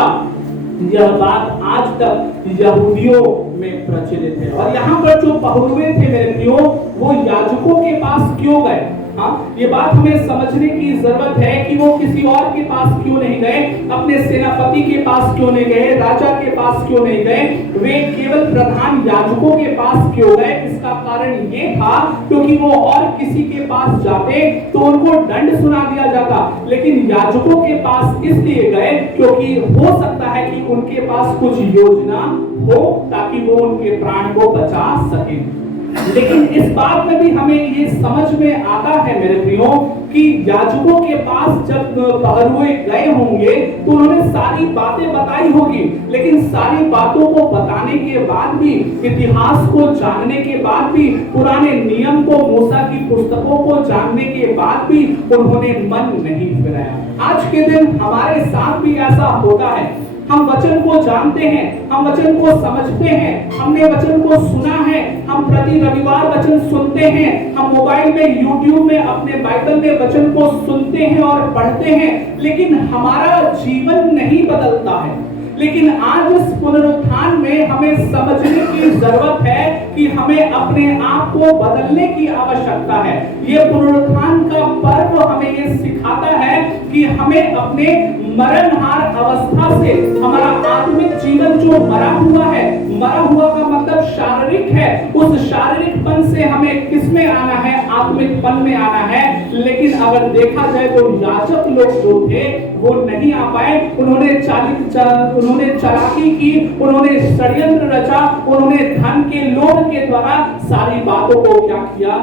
यह बात आज तक यहूदियों में प्रचलित है। और यहाँ पर जो पहरुए थे मेरे प्रियो, वो याजकों के पास क्यों गए? हाँ, ये बात हमें समझने की जरूरत है कि वो किसी और के पास क्यों नहीं गए, अपने सेनापति के पास क्यों नहीं गए, राजा के पास क्यों नहीं गए, वे केवल प्रधान याजकों के पास क्यों गए? इसका कारण ये था क्योंकि वो और किसी के पास जाते तो उनको दंड सुना दिया जाता, लेकिन याजकों के पास इसलिए गए क्योंकि हो सकता है कि उनके पास कुछ योजना हो ताकि वो उनके प्राण को बचा सके। लेकिन इस बात में भी हमें ये समझ में आता है मेरे प्रियो कि याजकों के पास जब पहरुए गए होंगे तो उन्होंने सारी बातें बताई होगी, लेकिन सारी बातों को बताने के बाद भी, इतिहास को जानने के बाद भी, पुराने नियम को, मूसा की पुस्तकों को जानने के बाद भी उन्होंने मन नहीं फिराया। आज के दिन हमारे साथ भी ऐसा होता है। हम वचन को जानते हैं, हम वचन को समझते हैं, हमने वचन को सुना है, हम प्रति रविवार वचन सुनते हैं, हम मोबाइल में, यूट्यूब में, अपने बाइबल में वचन को सुनते हैं और पढ़ते हैं, लेकिन हमारा जीवन नहीं बदलता है। लेकिन आज इस पुनरुत्थान में हमें समझने की जरूरत है कि हमें अपने आप को बदलने की आवश्यकता है। ये पुनरुत्थान का पर्व हमें ये सिखाता है कि हमें अपने मरणहार अवस्था से, हमारा आत्मिक जीवन जो मरा हुआ है, मरा हुआ का मतलब शारीरिक है, उस शारीरिकपन से हमें किसमें आना है? आत्मिकपन में आना है। लेकिन अगर देखा जाए तो याजक लोग जो थे वो नहीं आ पाए। उन्होंने चालाकी की, उन्होंने षड्यंत्र रचा, उन्होंने धन के लोभ के द्वारा सारी बातों को क्या किया?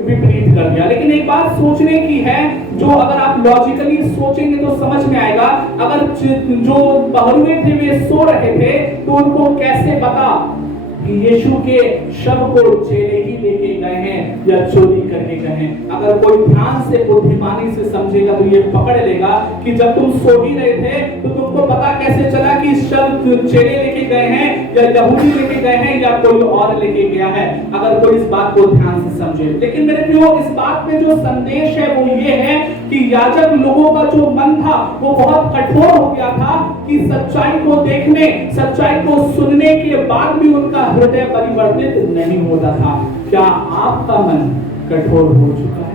विपरीत कर दिया। लेकिन एक बात सोचने की है, जो अगर आप लॉजिकली सोचेंगे तो समझ में आएगा। अगर जो पहरुए थे वे सो रहे थे तो उनको कैसे पता कि यीशु के शव को चेले ही लेके गए हैं या चोरी करके गए हैं? अगर कोई ध्यान से, बुद्धिमानी से समझेगा तो ये पकड़ लेगा कि जब तुम सो ही रहे थे तो तुमको पता कैसे चला कि शव चेले लेके गए हैं या यहूदी लेके गए हैं या कोई और लेके गया है? अगर कोई इस बात को ध्यान से समझे। लेकिन मेरे प्रियो, इस बात में जो संदेश है वो ये है कि याजक लोगों का जो मन था वो बहुत कठोर हो गया था कि सच्चाई को देखने, सच्चाई को सुनने के बाद भी उनका हृदय परिवर्तित नहीं होता था। क्या आपका मन कठोर हो चुका है?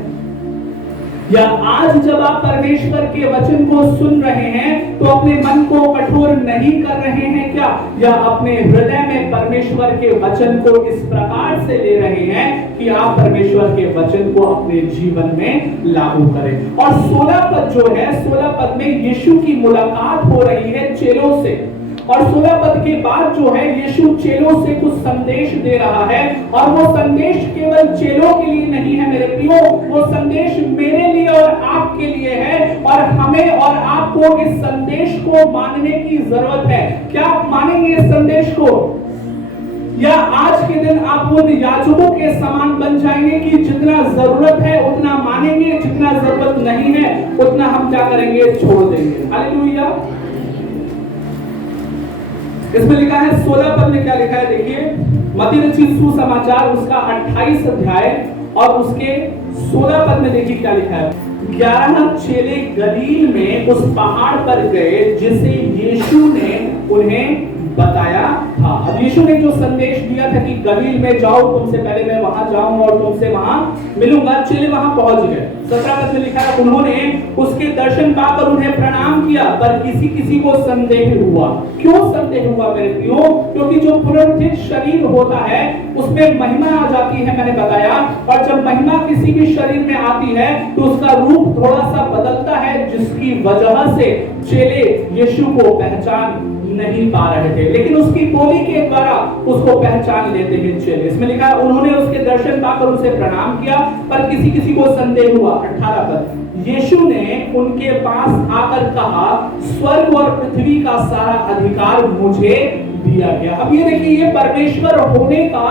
या आज जब आप परमेश्वर के वचन को सुन रहे हैं तो अपने मन को कठोर नहीं कर रहे हैं क्या? या अपने हृदय में परमेश्वर के वचन को इस प्रकार से ले रहे हैं कि आप परमेश्वर के वचन को अपने जीवन में लागू करें? और 16 पद जो है, 16 पद में यीशु की मुलाकात हो रही है चेलों से, और 16 पद के बाद जो है यीशु चेलों से कुछ संदेश दे रहा है। और वो संदेश केवल चेलों के लिए नहीं है मेरे प्रियो, वो संदेश मेरे लिए और आपके लिए है। और हमें और आपको इस संदेश को मानने की जरूरत है। क्या आप मानेंगे इस संदेश को? या आज के दिन आप उन याजकों के समान बन जाएंगे कि जितना जरूरत है उतना मानेंगे, जितना जरूरत नहीं है उतना हम क्या करेंगे? छोड़ देंगे। हालेलुया। इसमें लिखा है 16 पद में क्या लिखा है? देखिए, मत्ती रचित सुसमाचार उसका 28 अध्याय और उसके 16 पद में देखिए क्या लिखा है। 11 चेले गलील में उस पहाड़ पर गए जिसे यीशु ने उन्हें बताया था। अब यीशु ने जो संदेश दिया था कि गलील में जाओ, तुमसे पहले मैं वहां जाऊं और तुमसे वहां मिलूंगा, चेले वहां पहुंच गए। 17 पद में लिखा है, उन्होंने उसके दर्शन पाकर उन्हें प्रणाम किया, पर किसी किसी को संदेह हुआ। क्यों संदेह हुआ मेरे प्रियो? क्योंकि जो पुनरुत्थित शरीर होता है उसमें महिमा आ जाती है, मैंने बताया, और जब महिमा किसी भी शरीर में आती है तो उसका रूप थोड़ा सा बदलता है, जिसकी वजह से चेले यीशु को पहचान नहीं पा रहे थे, लेकिन उसकी बोली के द्वारा उसको पहचान लेते हैं चेले। इसमें लिखा है, उन्होंने उसके दर्शन पाकर उसे प्रणाम किया, पर किसी किसी को संदेह हुआ। 18 पद, यीशु ने उनके पास आकर कहा, स्वर्ग और पृथ्वी का सारा अधिकार मुझे दिया गया। अब ये देखिए, ये परमेश्वर होने का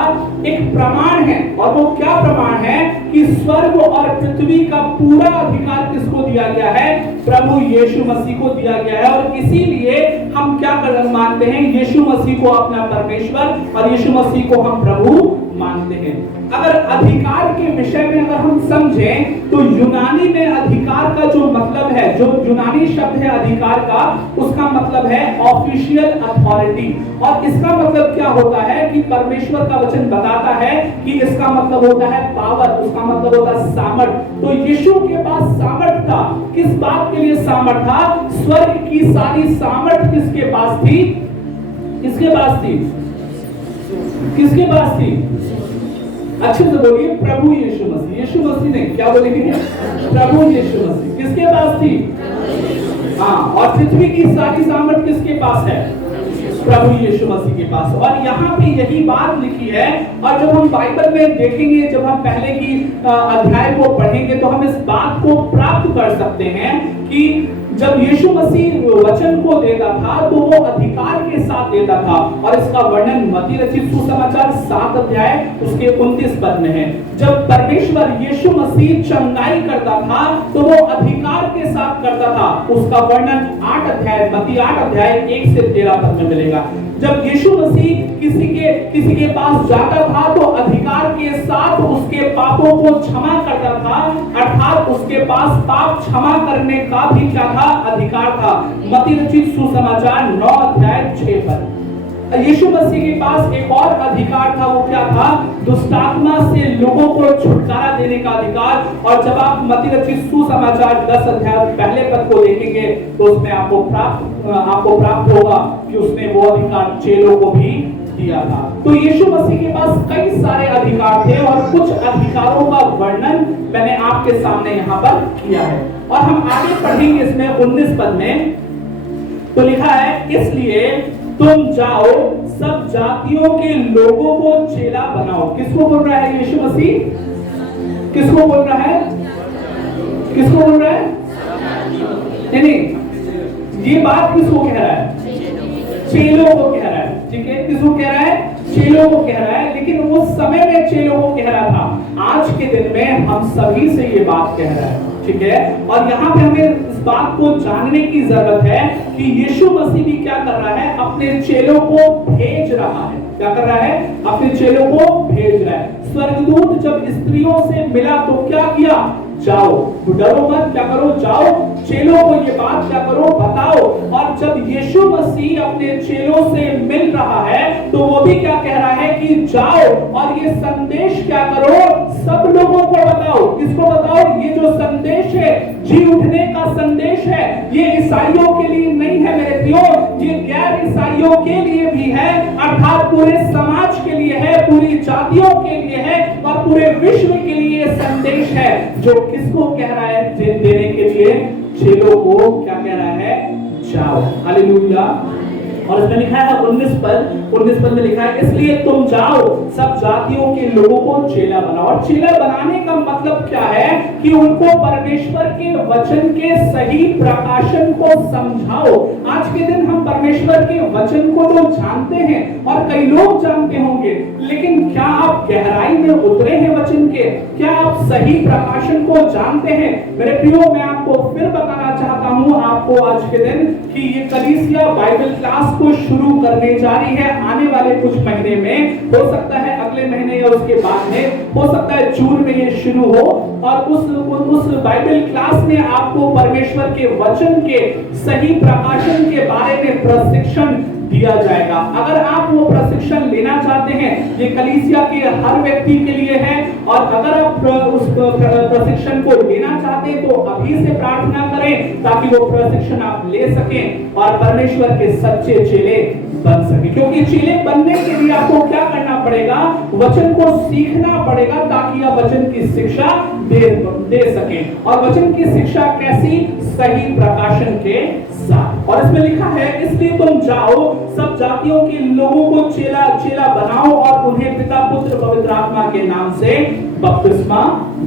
एक प्रमाण है, और वो क्या प्रमाण है कि स्वर्ग और पृथ्वी का पूरा अधिकार किसको दिया गया है? प्रभु यीशु मसीह को दिया गया है। और इसीलिए हम क्या मानते हैं? यीशु मसीह को अपना परमेश्वर और यीशु मसीह को हम प्रभु मानते हैं। अगर अधिकार के विषय में अगर हम समझें तो यूनानी में अधिकार का जो मतलब है, जो यूनानी शब्द है अधिकार का, उसका मतलब है ऑफिशियल अथॉरिटी। और इसका मतलब क्या होता है कि परमेश्वर का वचन बताता है कि इसका मतलब होता है पावर, उसका मतलब होता है सामर्थ। तो यीशु के पास सामर्थ था। किस बात के लिए सामर्थ था? स्वर्ग की सारी सामर्थ किसके पास थी? किसके पास थी? किसके पास थी? अच्छे से बोलिए, प्रभु यीशु मसीह। यीशु मसीह ने क्या बोलेंगे? प्रभु यीशु मसीह किसके पास थी? हाँ, और पृथ्वी की सारी सामर्थ किसके पास है? प्रभु यीशु मसीह के पास। और यहाँ पे यही बात लिखी है, और जब हम बाइबल में देखेंगे, जब हम पहले की अध्याय को पढ़ेंगे तो हम इस बात को प्राप्त कर सकते हैं कि जब यीशु मसीह वचन को देता था तो वो अधिकार के साथ देता था। और इसका वर्णन मत्ती रचित सुसमाचार 7 अध्याय उसके 29 पद में है। जब परमेश्वर यीशु मसीह चंगाई करता था तो वो अधिकार के साथ करता था। उसका वर्णन 8 अध्याय मत्ती 8 अध्याय 1 से 13 पद में मिलेगा। जब यीशु मसीह किसी के पास जाता था तो अधिकार के साथ उसके पापों को क्षमा करता था, अर्थात उसके पास पाप क्षमा करने का भी क्या था? अधिकार था। मत्ती रचित सुसमाचार 9 अध्याय 6 पद। यीशु मसीह के पास एक और अधिकार था, वो क्या था? दुष्टात्मा से लोगों को छुटकारा देने का अधिकार। और जब आप मत्ती रचित सुसमाचार 10 अध्याय पहले पद को देखेंगे तो उसमें आपको प्राप्त होगा कि उसने वो अधिकार चेलों को भी दिया था। तो यीशु मसीह के पास कई सारे अधिकार थे, और कुछ अधिकारों का वर्णन मैंने आपके सामने यहाँ पर किया है। और हम आगे पढ़ेंगे इसमें 19 पद में तो लिखा है, इसलिए तुम जाओ, सब जातियों के लोगों को चेला बनाओ। किसको बोल रहा है यीशु मसीह? किसको बोल रहा है? किसको बोल रहा है? नहीं, ये बात किसको कह रहा है? चेलों को कह रहा है। ठीक है, किसको कह रहा है? चेलों को कह रहा है। लेकिन उस समय में चेलों को कह रहा था, आज के दिन में हम सभी से ये बात कह रहा है। ठीक है, और यहाँ पे हमें इस बात को जानने की जरूरत है कि यीशु मसीह भी क्या कर रहा है? अपने चेलों को भेज रहा है। क्या कर रहा है? अपने चेलों को भेज रहा है। स्वर्गदूत जब स्त्रियों से मिला तो क्या किया? जाओ, डरो मत, क्या करो? जाओ, चेलों को ये बात क्या करो? बताओ। और जब यीशु मसीह अपने चेलों से मिल रहा है तो वो भी क्या कह रहा है कि जाओ और ये संदेश क्या करो? सब लोगों को बताओ। किसको बताओ? ये जो संदेश है, जी उठने का संदेश है, ये ईसाइयों के लिए नहीं है मेरे प्रियो, ये गैर ईसाइयों के लिए भी है, अर्थात पूरे समाज के लिए है, पूरी जातियों के लिए है, और पूरे विश्व के लिए संदेश है। जो किसको कह रहा है? देने के लिए चेलों को क्या कह रहा है? जाओ। हालेलुया। और इसमें लिखा है 19 पद में लिखा है, इसलिए तुम जाओ, सब जातियों के लोगों को चेला बनाओ। और चेला बनाने का मतलब क्या है? कि उनको परमेश्वर के वचन के सही प्रकाशन को समझाओ। आज के दिन हम परमेश्वर के वचन को तो जानते हैं और कई लोग जानते होंगे, लेकिन क्या आप गहराई में उतरे हैं वचन के? क्या आप सही प्रकाशन को जानते हैं? मेरे प्रियो, मैं आपको फिर बताना चाहता हूं आपको आज के दिन कि ये कलीसिया बाइबल क्लास को शुरू करने जा रही है आने वाले कुछ महीने में। हो सकता है अगले महीने या उसके बाद में, हो सकता है जून में ये शुरू हो। और उस बाइबल क्लास में आपको परमेश्वर के वचन के सही प्रकाशन के बारे में प्रशिक्षण दिया जाएगा। अगर आप वो प्रशिक्षण लेना चाहते हैं, ये कलीसिया के हर व्यक्ति के लिए है, और अगर आप उस प्रशिक्षण को लेना चाहते हैं तो अभी से प्रार्थना करें ताकि वो प्रशिक्षण आप ले सकें और परमेश्वर के सच्चे चेले बन सके। क्योंकि चेले बनने के लिए आपको क्या करना पड़ेगा? वचन को सीखना पड़ेगा ताकि आप वचन की शिक्षा दे सके। और वचन की शिक्षा कैसी? सही प्रकाशन के साथ। और इसमें लिखा है, इसलिए तुम जाओ, सब जातियों के लोगों को चेला चेला बनाओ और उन्हें पिता पुत्र पवित्र आत्मा के नाम से बपतिस्मा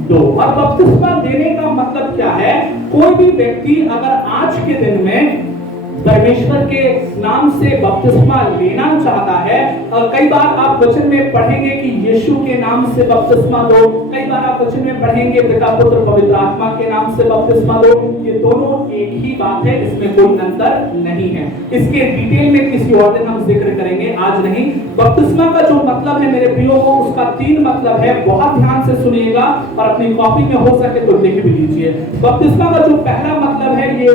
दो। और बपतिस्मा देने का मतलब क्या है? कोई भी व्यक्ति अगर आज के दिन में परमेश्वर के नाम से बपतिस्मा लेना चाहता है, कई बार आप वचन में पढ़ेंगे कि यीशु के नाम से बपतिस्मा दो, कई बार आप वचन में पढ़ेंगे पिता पुत्र पवित्र आत्मा के नाम से बपतिस्मा दो। ये दोनों एक ही बात है, इसमें कोई अंतर नहीं है। इसके डिटेल में किसी और दिन हम जिक्र करेंगे, आज नहीं। बपतिस्मा का जो मतलब है मेरे प्रियो को, उसका 3 मतलब है। बहुत ध्यान से सुनिएगा और अपनी कॉपी में हो सके तो लिख भी लीजिए। बपतिस्मा का जो पहला मतलब है ये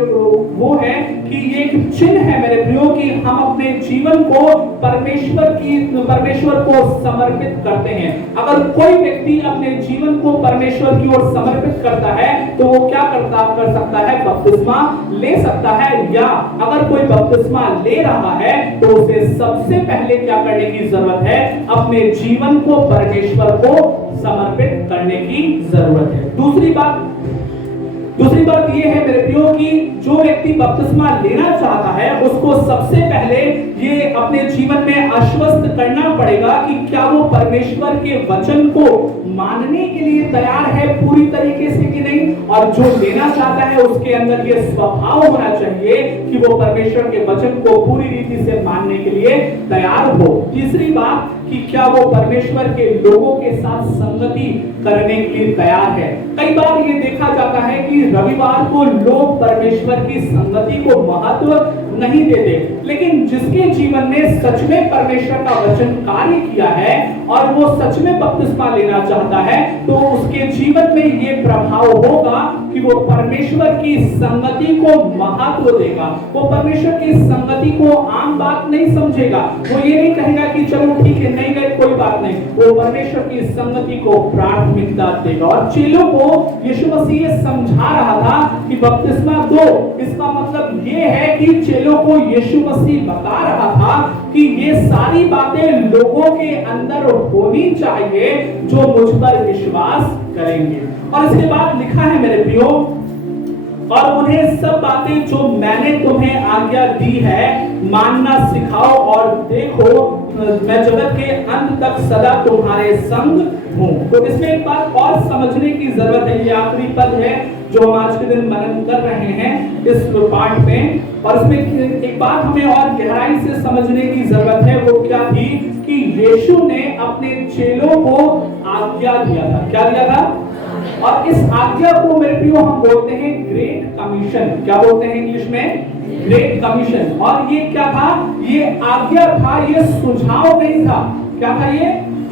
वो है कि ये एक चिन्ह है मेरे प्रियो कि हम अपने जीवन को परमेश्वर को समर्पित करते हैं। अगर कोई व्यक्ति अपने जीवन को परमेश्वर की ओर समर्पित करता है तो वो क्या कर सकता है? बपतिस्मा ले सकता है। या अगर कोई बपतिस्मा ले रहा है तो उसे सबसे पहले क्या करने की जरूरत है? अपने जीवन को परमेश्वर को समर्पित करने की जरूरत है। दूसरी बात ये है मेरे प्रियो कि जो व्यक्ति बपतिस्मा लेना चाहता है उसको सबसे पहले ये अपने जीवन में आश्वस्त करना पड़ेगा कि क्या वो परमेश्वर के वचन को मानने के लिए तैयार है पूरी तरीके से कि नहीं। और जो लेना चाहता है उसके अंदर ये स्वभाव होना चाहिए कि वो परमेश्वर के वचन को पूरी रीति से मानने के लिए तैयार हो। तीसरी बात कि क्या वो परमेश्वर के लोगों के साथ संगति करने के लिए तैयार है। कई बार ये देखा जाता है कि रविवार को लोग परमेश्वर की संगति को महत्व नहीं देते, लेकिन जिसके जीवन में सच में परमेश्वर का वचन कार्य किया है और वो सच में बपतिस्मा लेना चाहता है तो उसके जीवन में ये प्रभाव होगा कि वो परमेश्वर की संगति को महत्व देगा। वो परमेश्वर की संगति को आम बात नहीं समझेगा। वो ये नहीं कहेगा कि चलो ठीक है नहीं गए कोई बात नहीं, वो परमेश्वर की संगति को प्राथमिकता देगा। और चेलों को यीशु मसीह ये समझा रहा था कि बपतिस्मा दो, इसका मतलब ये है कि चेलों को यीशु मसीह बता रहा था कि ये सारी बातें लोगों के अंदर होनी चाहिए जो मुझ पर विश्वास करेंगे। और इसके बाद लिखा है मेरे प्रियो, और उन्हें सब बातें जो मैंने तुम्हें आज्ञा दी है मानना सिखाओ, और देखो मैं जगत के अंत तक सदा तुम्हारे संग हूं। तो इसमें एक बात और समझने की जरूरत है। ये आखिरी पद है जो हम आज के दिन मनन कर रहे हैं इस पाठ में, और इसमें एक बात हमें और गहराई से समझने की जरूरत है। वो क्या थी कि यीशु ने अपने चेलों को आज्ञा दिया था। क्या दिया था? और इस आज्ञा को मेरे प्रियो हम बोलते हैं ग्रेट कमीशन। क्या बोलते हैं इंग्लिश में? Great commission. और ये क्या था? ये आज्ञा था, ये सुझाव नहीं था। क्या था ये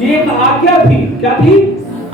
एक आज्ञा थी। क्या थी?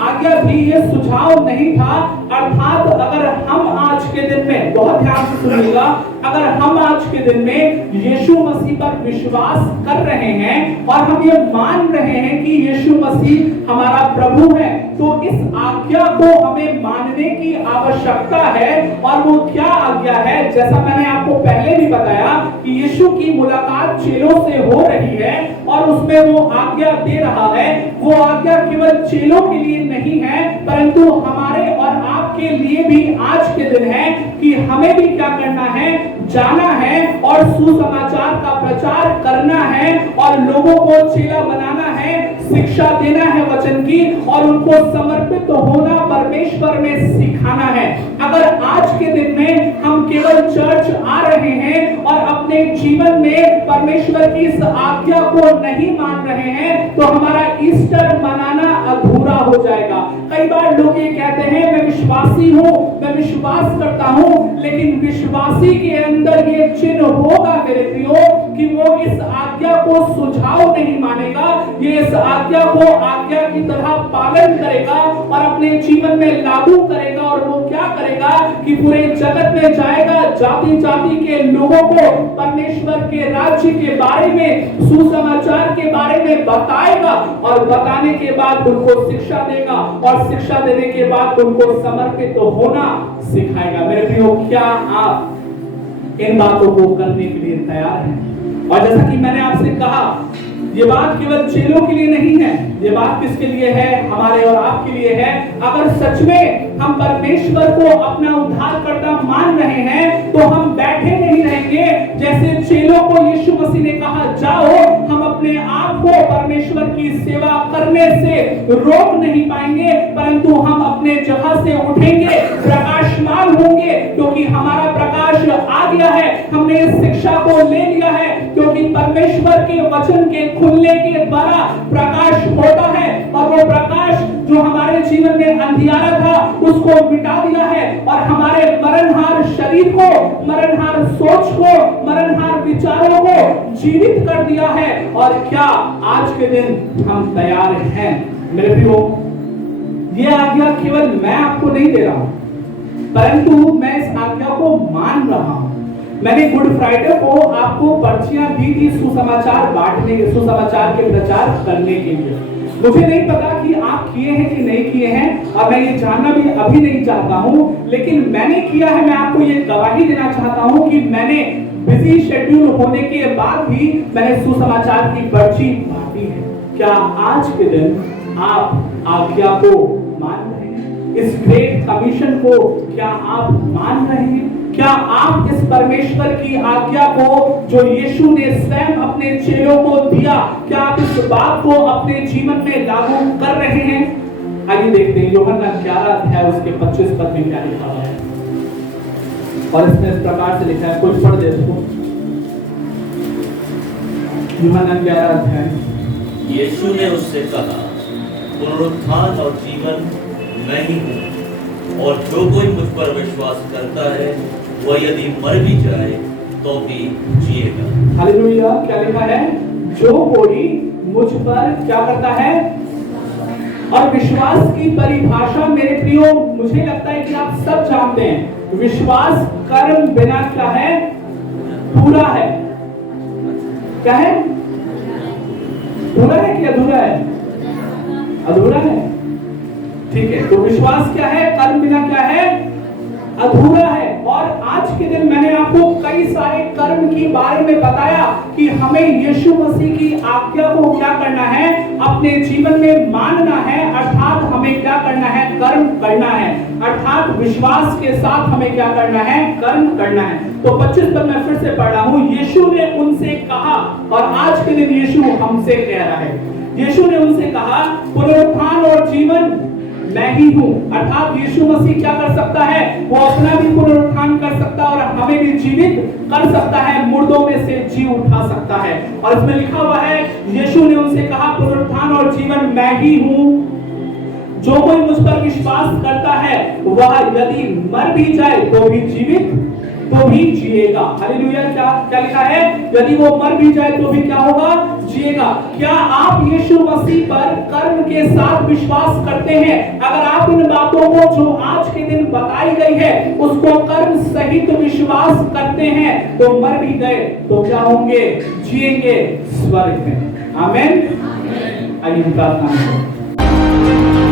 आज्ञा थी, ये सुझाव नहीं था। अर्थात अगर हम आज के दिन में, बहुत ध्यान से सुनिएगा, अगर हम आज के दिन में यीशु मसीह पर विश्वास कर रहे हैं और हम ये मान रहे हैं कि यीशु मसीह हमारा प्रभु है, तो इस आज्ञा को हमें मानने की आवश्यकता है। और वो क्या आज्ञा है? जैसा मैंने आपको पहले भी बताया कि यीशु की मुलाकात चेलों से हो रही है और उसमें वो आज्ञा दे रहा है। वो आज्ञा केवल चेलों के लिए नहीं है परंतु हमारे और आपके लिए भी आज के दिन है कि हमें भी क्या करना है? जाना है और सुसमाचार का प्रचार करना है और लोगों को चेला बनाना है, शिक्षा देना है वचन की, और उनको समर्पित होना परमेश्वर में सिखाना है। अगर आज के दिन में हम केवल चर्च आ रहे हैं और अपने जीवन में परमेश्वर की इस आज्ञा को नहीं मान रहे हैं तो हमारा ईस्टर मनाना अधूरा हो जाएगा। कई बार लोग ये कहते हैं मैं विश्वासी हूँ, मैं विश्वास करता हूँ, लेकिन विश्वासी के अंदर ये चिन्ह होगा मेरे प्रियो कि वो इस आज्ञा को सुझाव नहीं मानेगा, ये इस आज्ञा को आज्ञा की तरह पालन करेगा और अपने जीवन में लागू करेगा, और वो क्या करेगा कि पूरे जगत में जाएगा, जाति जाति के लोगों को परमेश्वर के राज्य के बारे में, सुसमाचार के बारे में बताएगा, और बताने के बाद उनको शिक्षा देगा, और शिक्षा देने के बाद उनको समर्पित होना सिखाएगा। मेरे प्रियो, क्या आप इन बातों को करने के लिए तैयार हैं? और जैसा कि मैंने आपसे कहा, ये बात केवल चेलों के लिए नहीं है, ये बात किसके लिए है? हमारे और आपके लिए है। अगर सच में हम परमेश्वर को अपना उद्धारकर्ता मान रहे हैं तो हम बैठे नहीं रहेंगे। जैसे चेलों को यीशु मसीह ने कहा, जाओ, हम अपने आप को परमेश्वर की सेवा करने से रोक नहीं पाएंगे, परंतु हम अपने जगह से उठेंगे, प्रकाशमान होंगे, क्योंकि हमारा प्रकाश आ गया है। हमने इस शिक्षा को ले लिया है, क्योंकि परमेश्वर के वचन के खुलने के द्वारा प्रकाश होता है, और वो प्रकाश जो हमारे जीवन में अंधियारा था उसको मिटा दिया है, और हमारे मरणहार शरीर को, मरणहार सोच को, मरणहार विचारों को जीवित कर दिया है। और क्या आज के दिन हम तैयार हैं? मेरे प्रियो, ये आज्ञा केवल मैं आपको नहीं दे रहा हूं, परंतु मैं इस आज्ञा को मान रहा हूं। मैंने गुड फ्राइडे को आपको पर्चियां दी थी सुसमाचार बांटने के, सुसमाचार के प्रचार करने के लिए। मुझे नहीं पता कि आप किए हैं कि नहीं किए हैं, और मैं ये जानना भी अभी नहीं चाहता हूं, लेकिन मैंने किया है। मैं आपको ये गवाही देना चाहता हूं कि मैंने बिजी शेड्यूल होने के बाद भी मैंने सुसमाचार की पर्ची बांटी है। क्या आज के दिन आप आज्ञा को मान रहे हैं? इस ग्रेट कमीशन को क्या आप मान रहे हैं? क्या आप इस परमेश्वर की आज्ञा को, जो यीशु ने स्वयं अपने चेलों को दिया, क्या आप इस बात को अपने जीवन में लागू कर रहे हैं? आइए देखते हैं यूहन्ना 11 अध्याय उसके 25 पद में क्या लिखा हुआ है। और इसमें इस प्रकार से लिखा है, कोई पढ़ दे इसको। यूहन्ना 11 अध्याय। यीशु ने उससे कहा, पुनरुत्थान और जीवन मैं ही हूँ, और जो कोई मुझ पर विश्वास करता है वह यदि मर भी जाए तो भी जिएगा। हालेलुया। क्या लिखा है? जो कोई मुझ पर क्या करता है? और विश्वास की परिभाषा मेरे प्रियो, मुझे लगता है कि आप सब जानते हैं, विश्वास कर्म बिना क्या है? पूरा है। क्या है? पूरा है कि अधूरा है? अधूरा है। ठीक है, तो विश्वास क्या है? कर्म बिना क्या है? अधूरा है। और आज के दिन मैंने आपको कई सारे कर्म के बारे में बताया कि हमें यीशु मसीह की आज्ञा को क्या करना है? अपने जीवन में मानना है, अर्थात हमें क्या करना है? कर्म करना है, अर्थात विश्वास के साथ हमें क्या करना है? कर्म करना है। तो 25 पद मैं फिर से पढ़ रहा हूं। यीशु ने उनसे कहा, और आज के दिन यीशु हमसे कह रहा है, यीशु ने उनसे कहा, पुनरुत्थान और जीवन मैं ही हूं। अर्थात यीशु मसीह क्या कर सकता है? वो अपना भी पुनरुत्थान कर सकता है और हमें भी जीवित कर सकता है, मुर्दों में से जी उठा सकता है। और इसमें लिखा हुआ है, यीशु ने उनसे कहा, पुनरुत्थान और जीवन मैं ही हूं। जो कोई मुझ पर विश्वास करता है वह यदि मर भी जाए तो भी जीवित, तो भी जिएगा। हालेलुया। क्या लिखा है? यदि वो मर भी जाए तो भी क्या होगा? जिएगा। क्या आप यीशु मसीह पर कर्म के साथ विश्वास करते हैं? अगर आप इन बातों को जो आज के दिन बताई गई है उसको कर्म सहित विश्वास करते हैं, तो मर भी गए तो क्या होंगे? जिएंगे स्वर्ग में। आमीन। आइए प्रार्थना करें।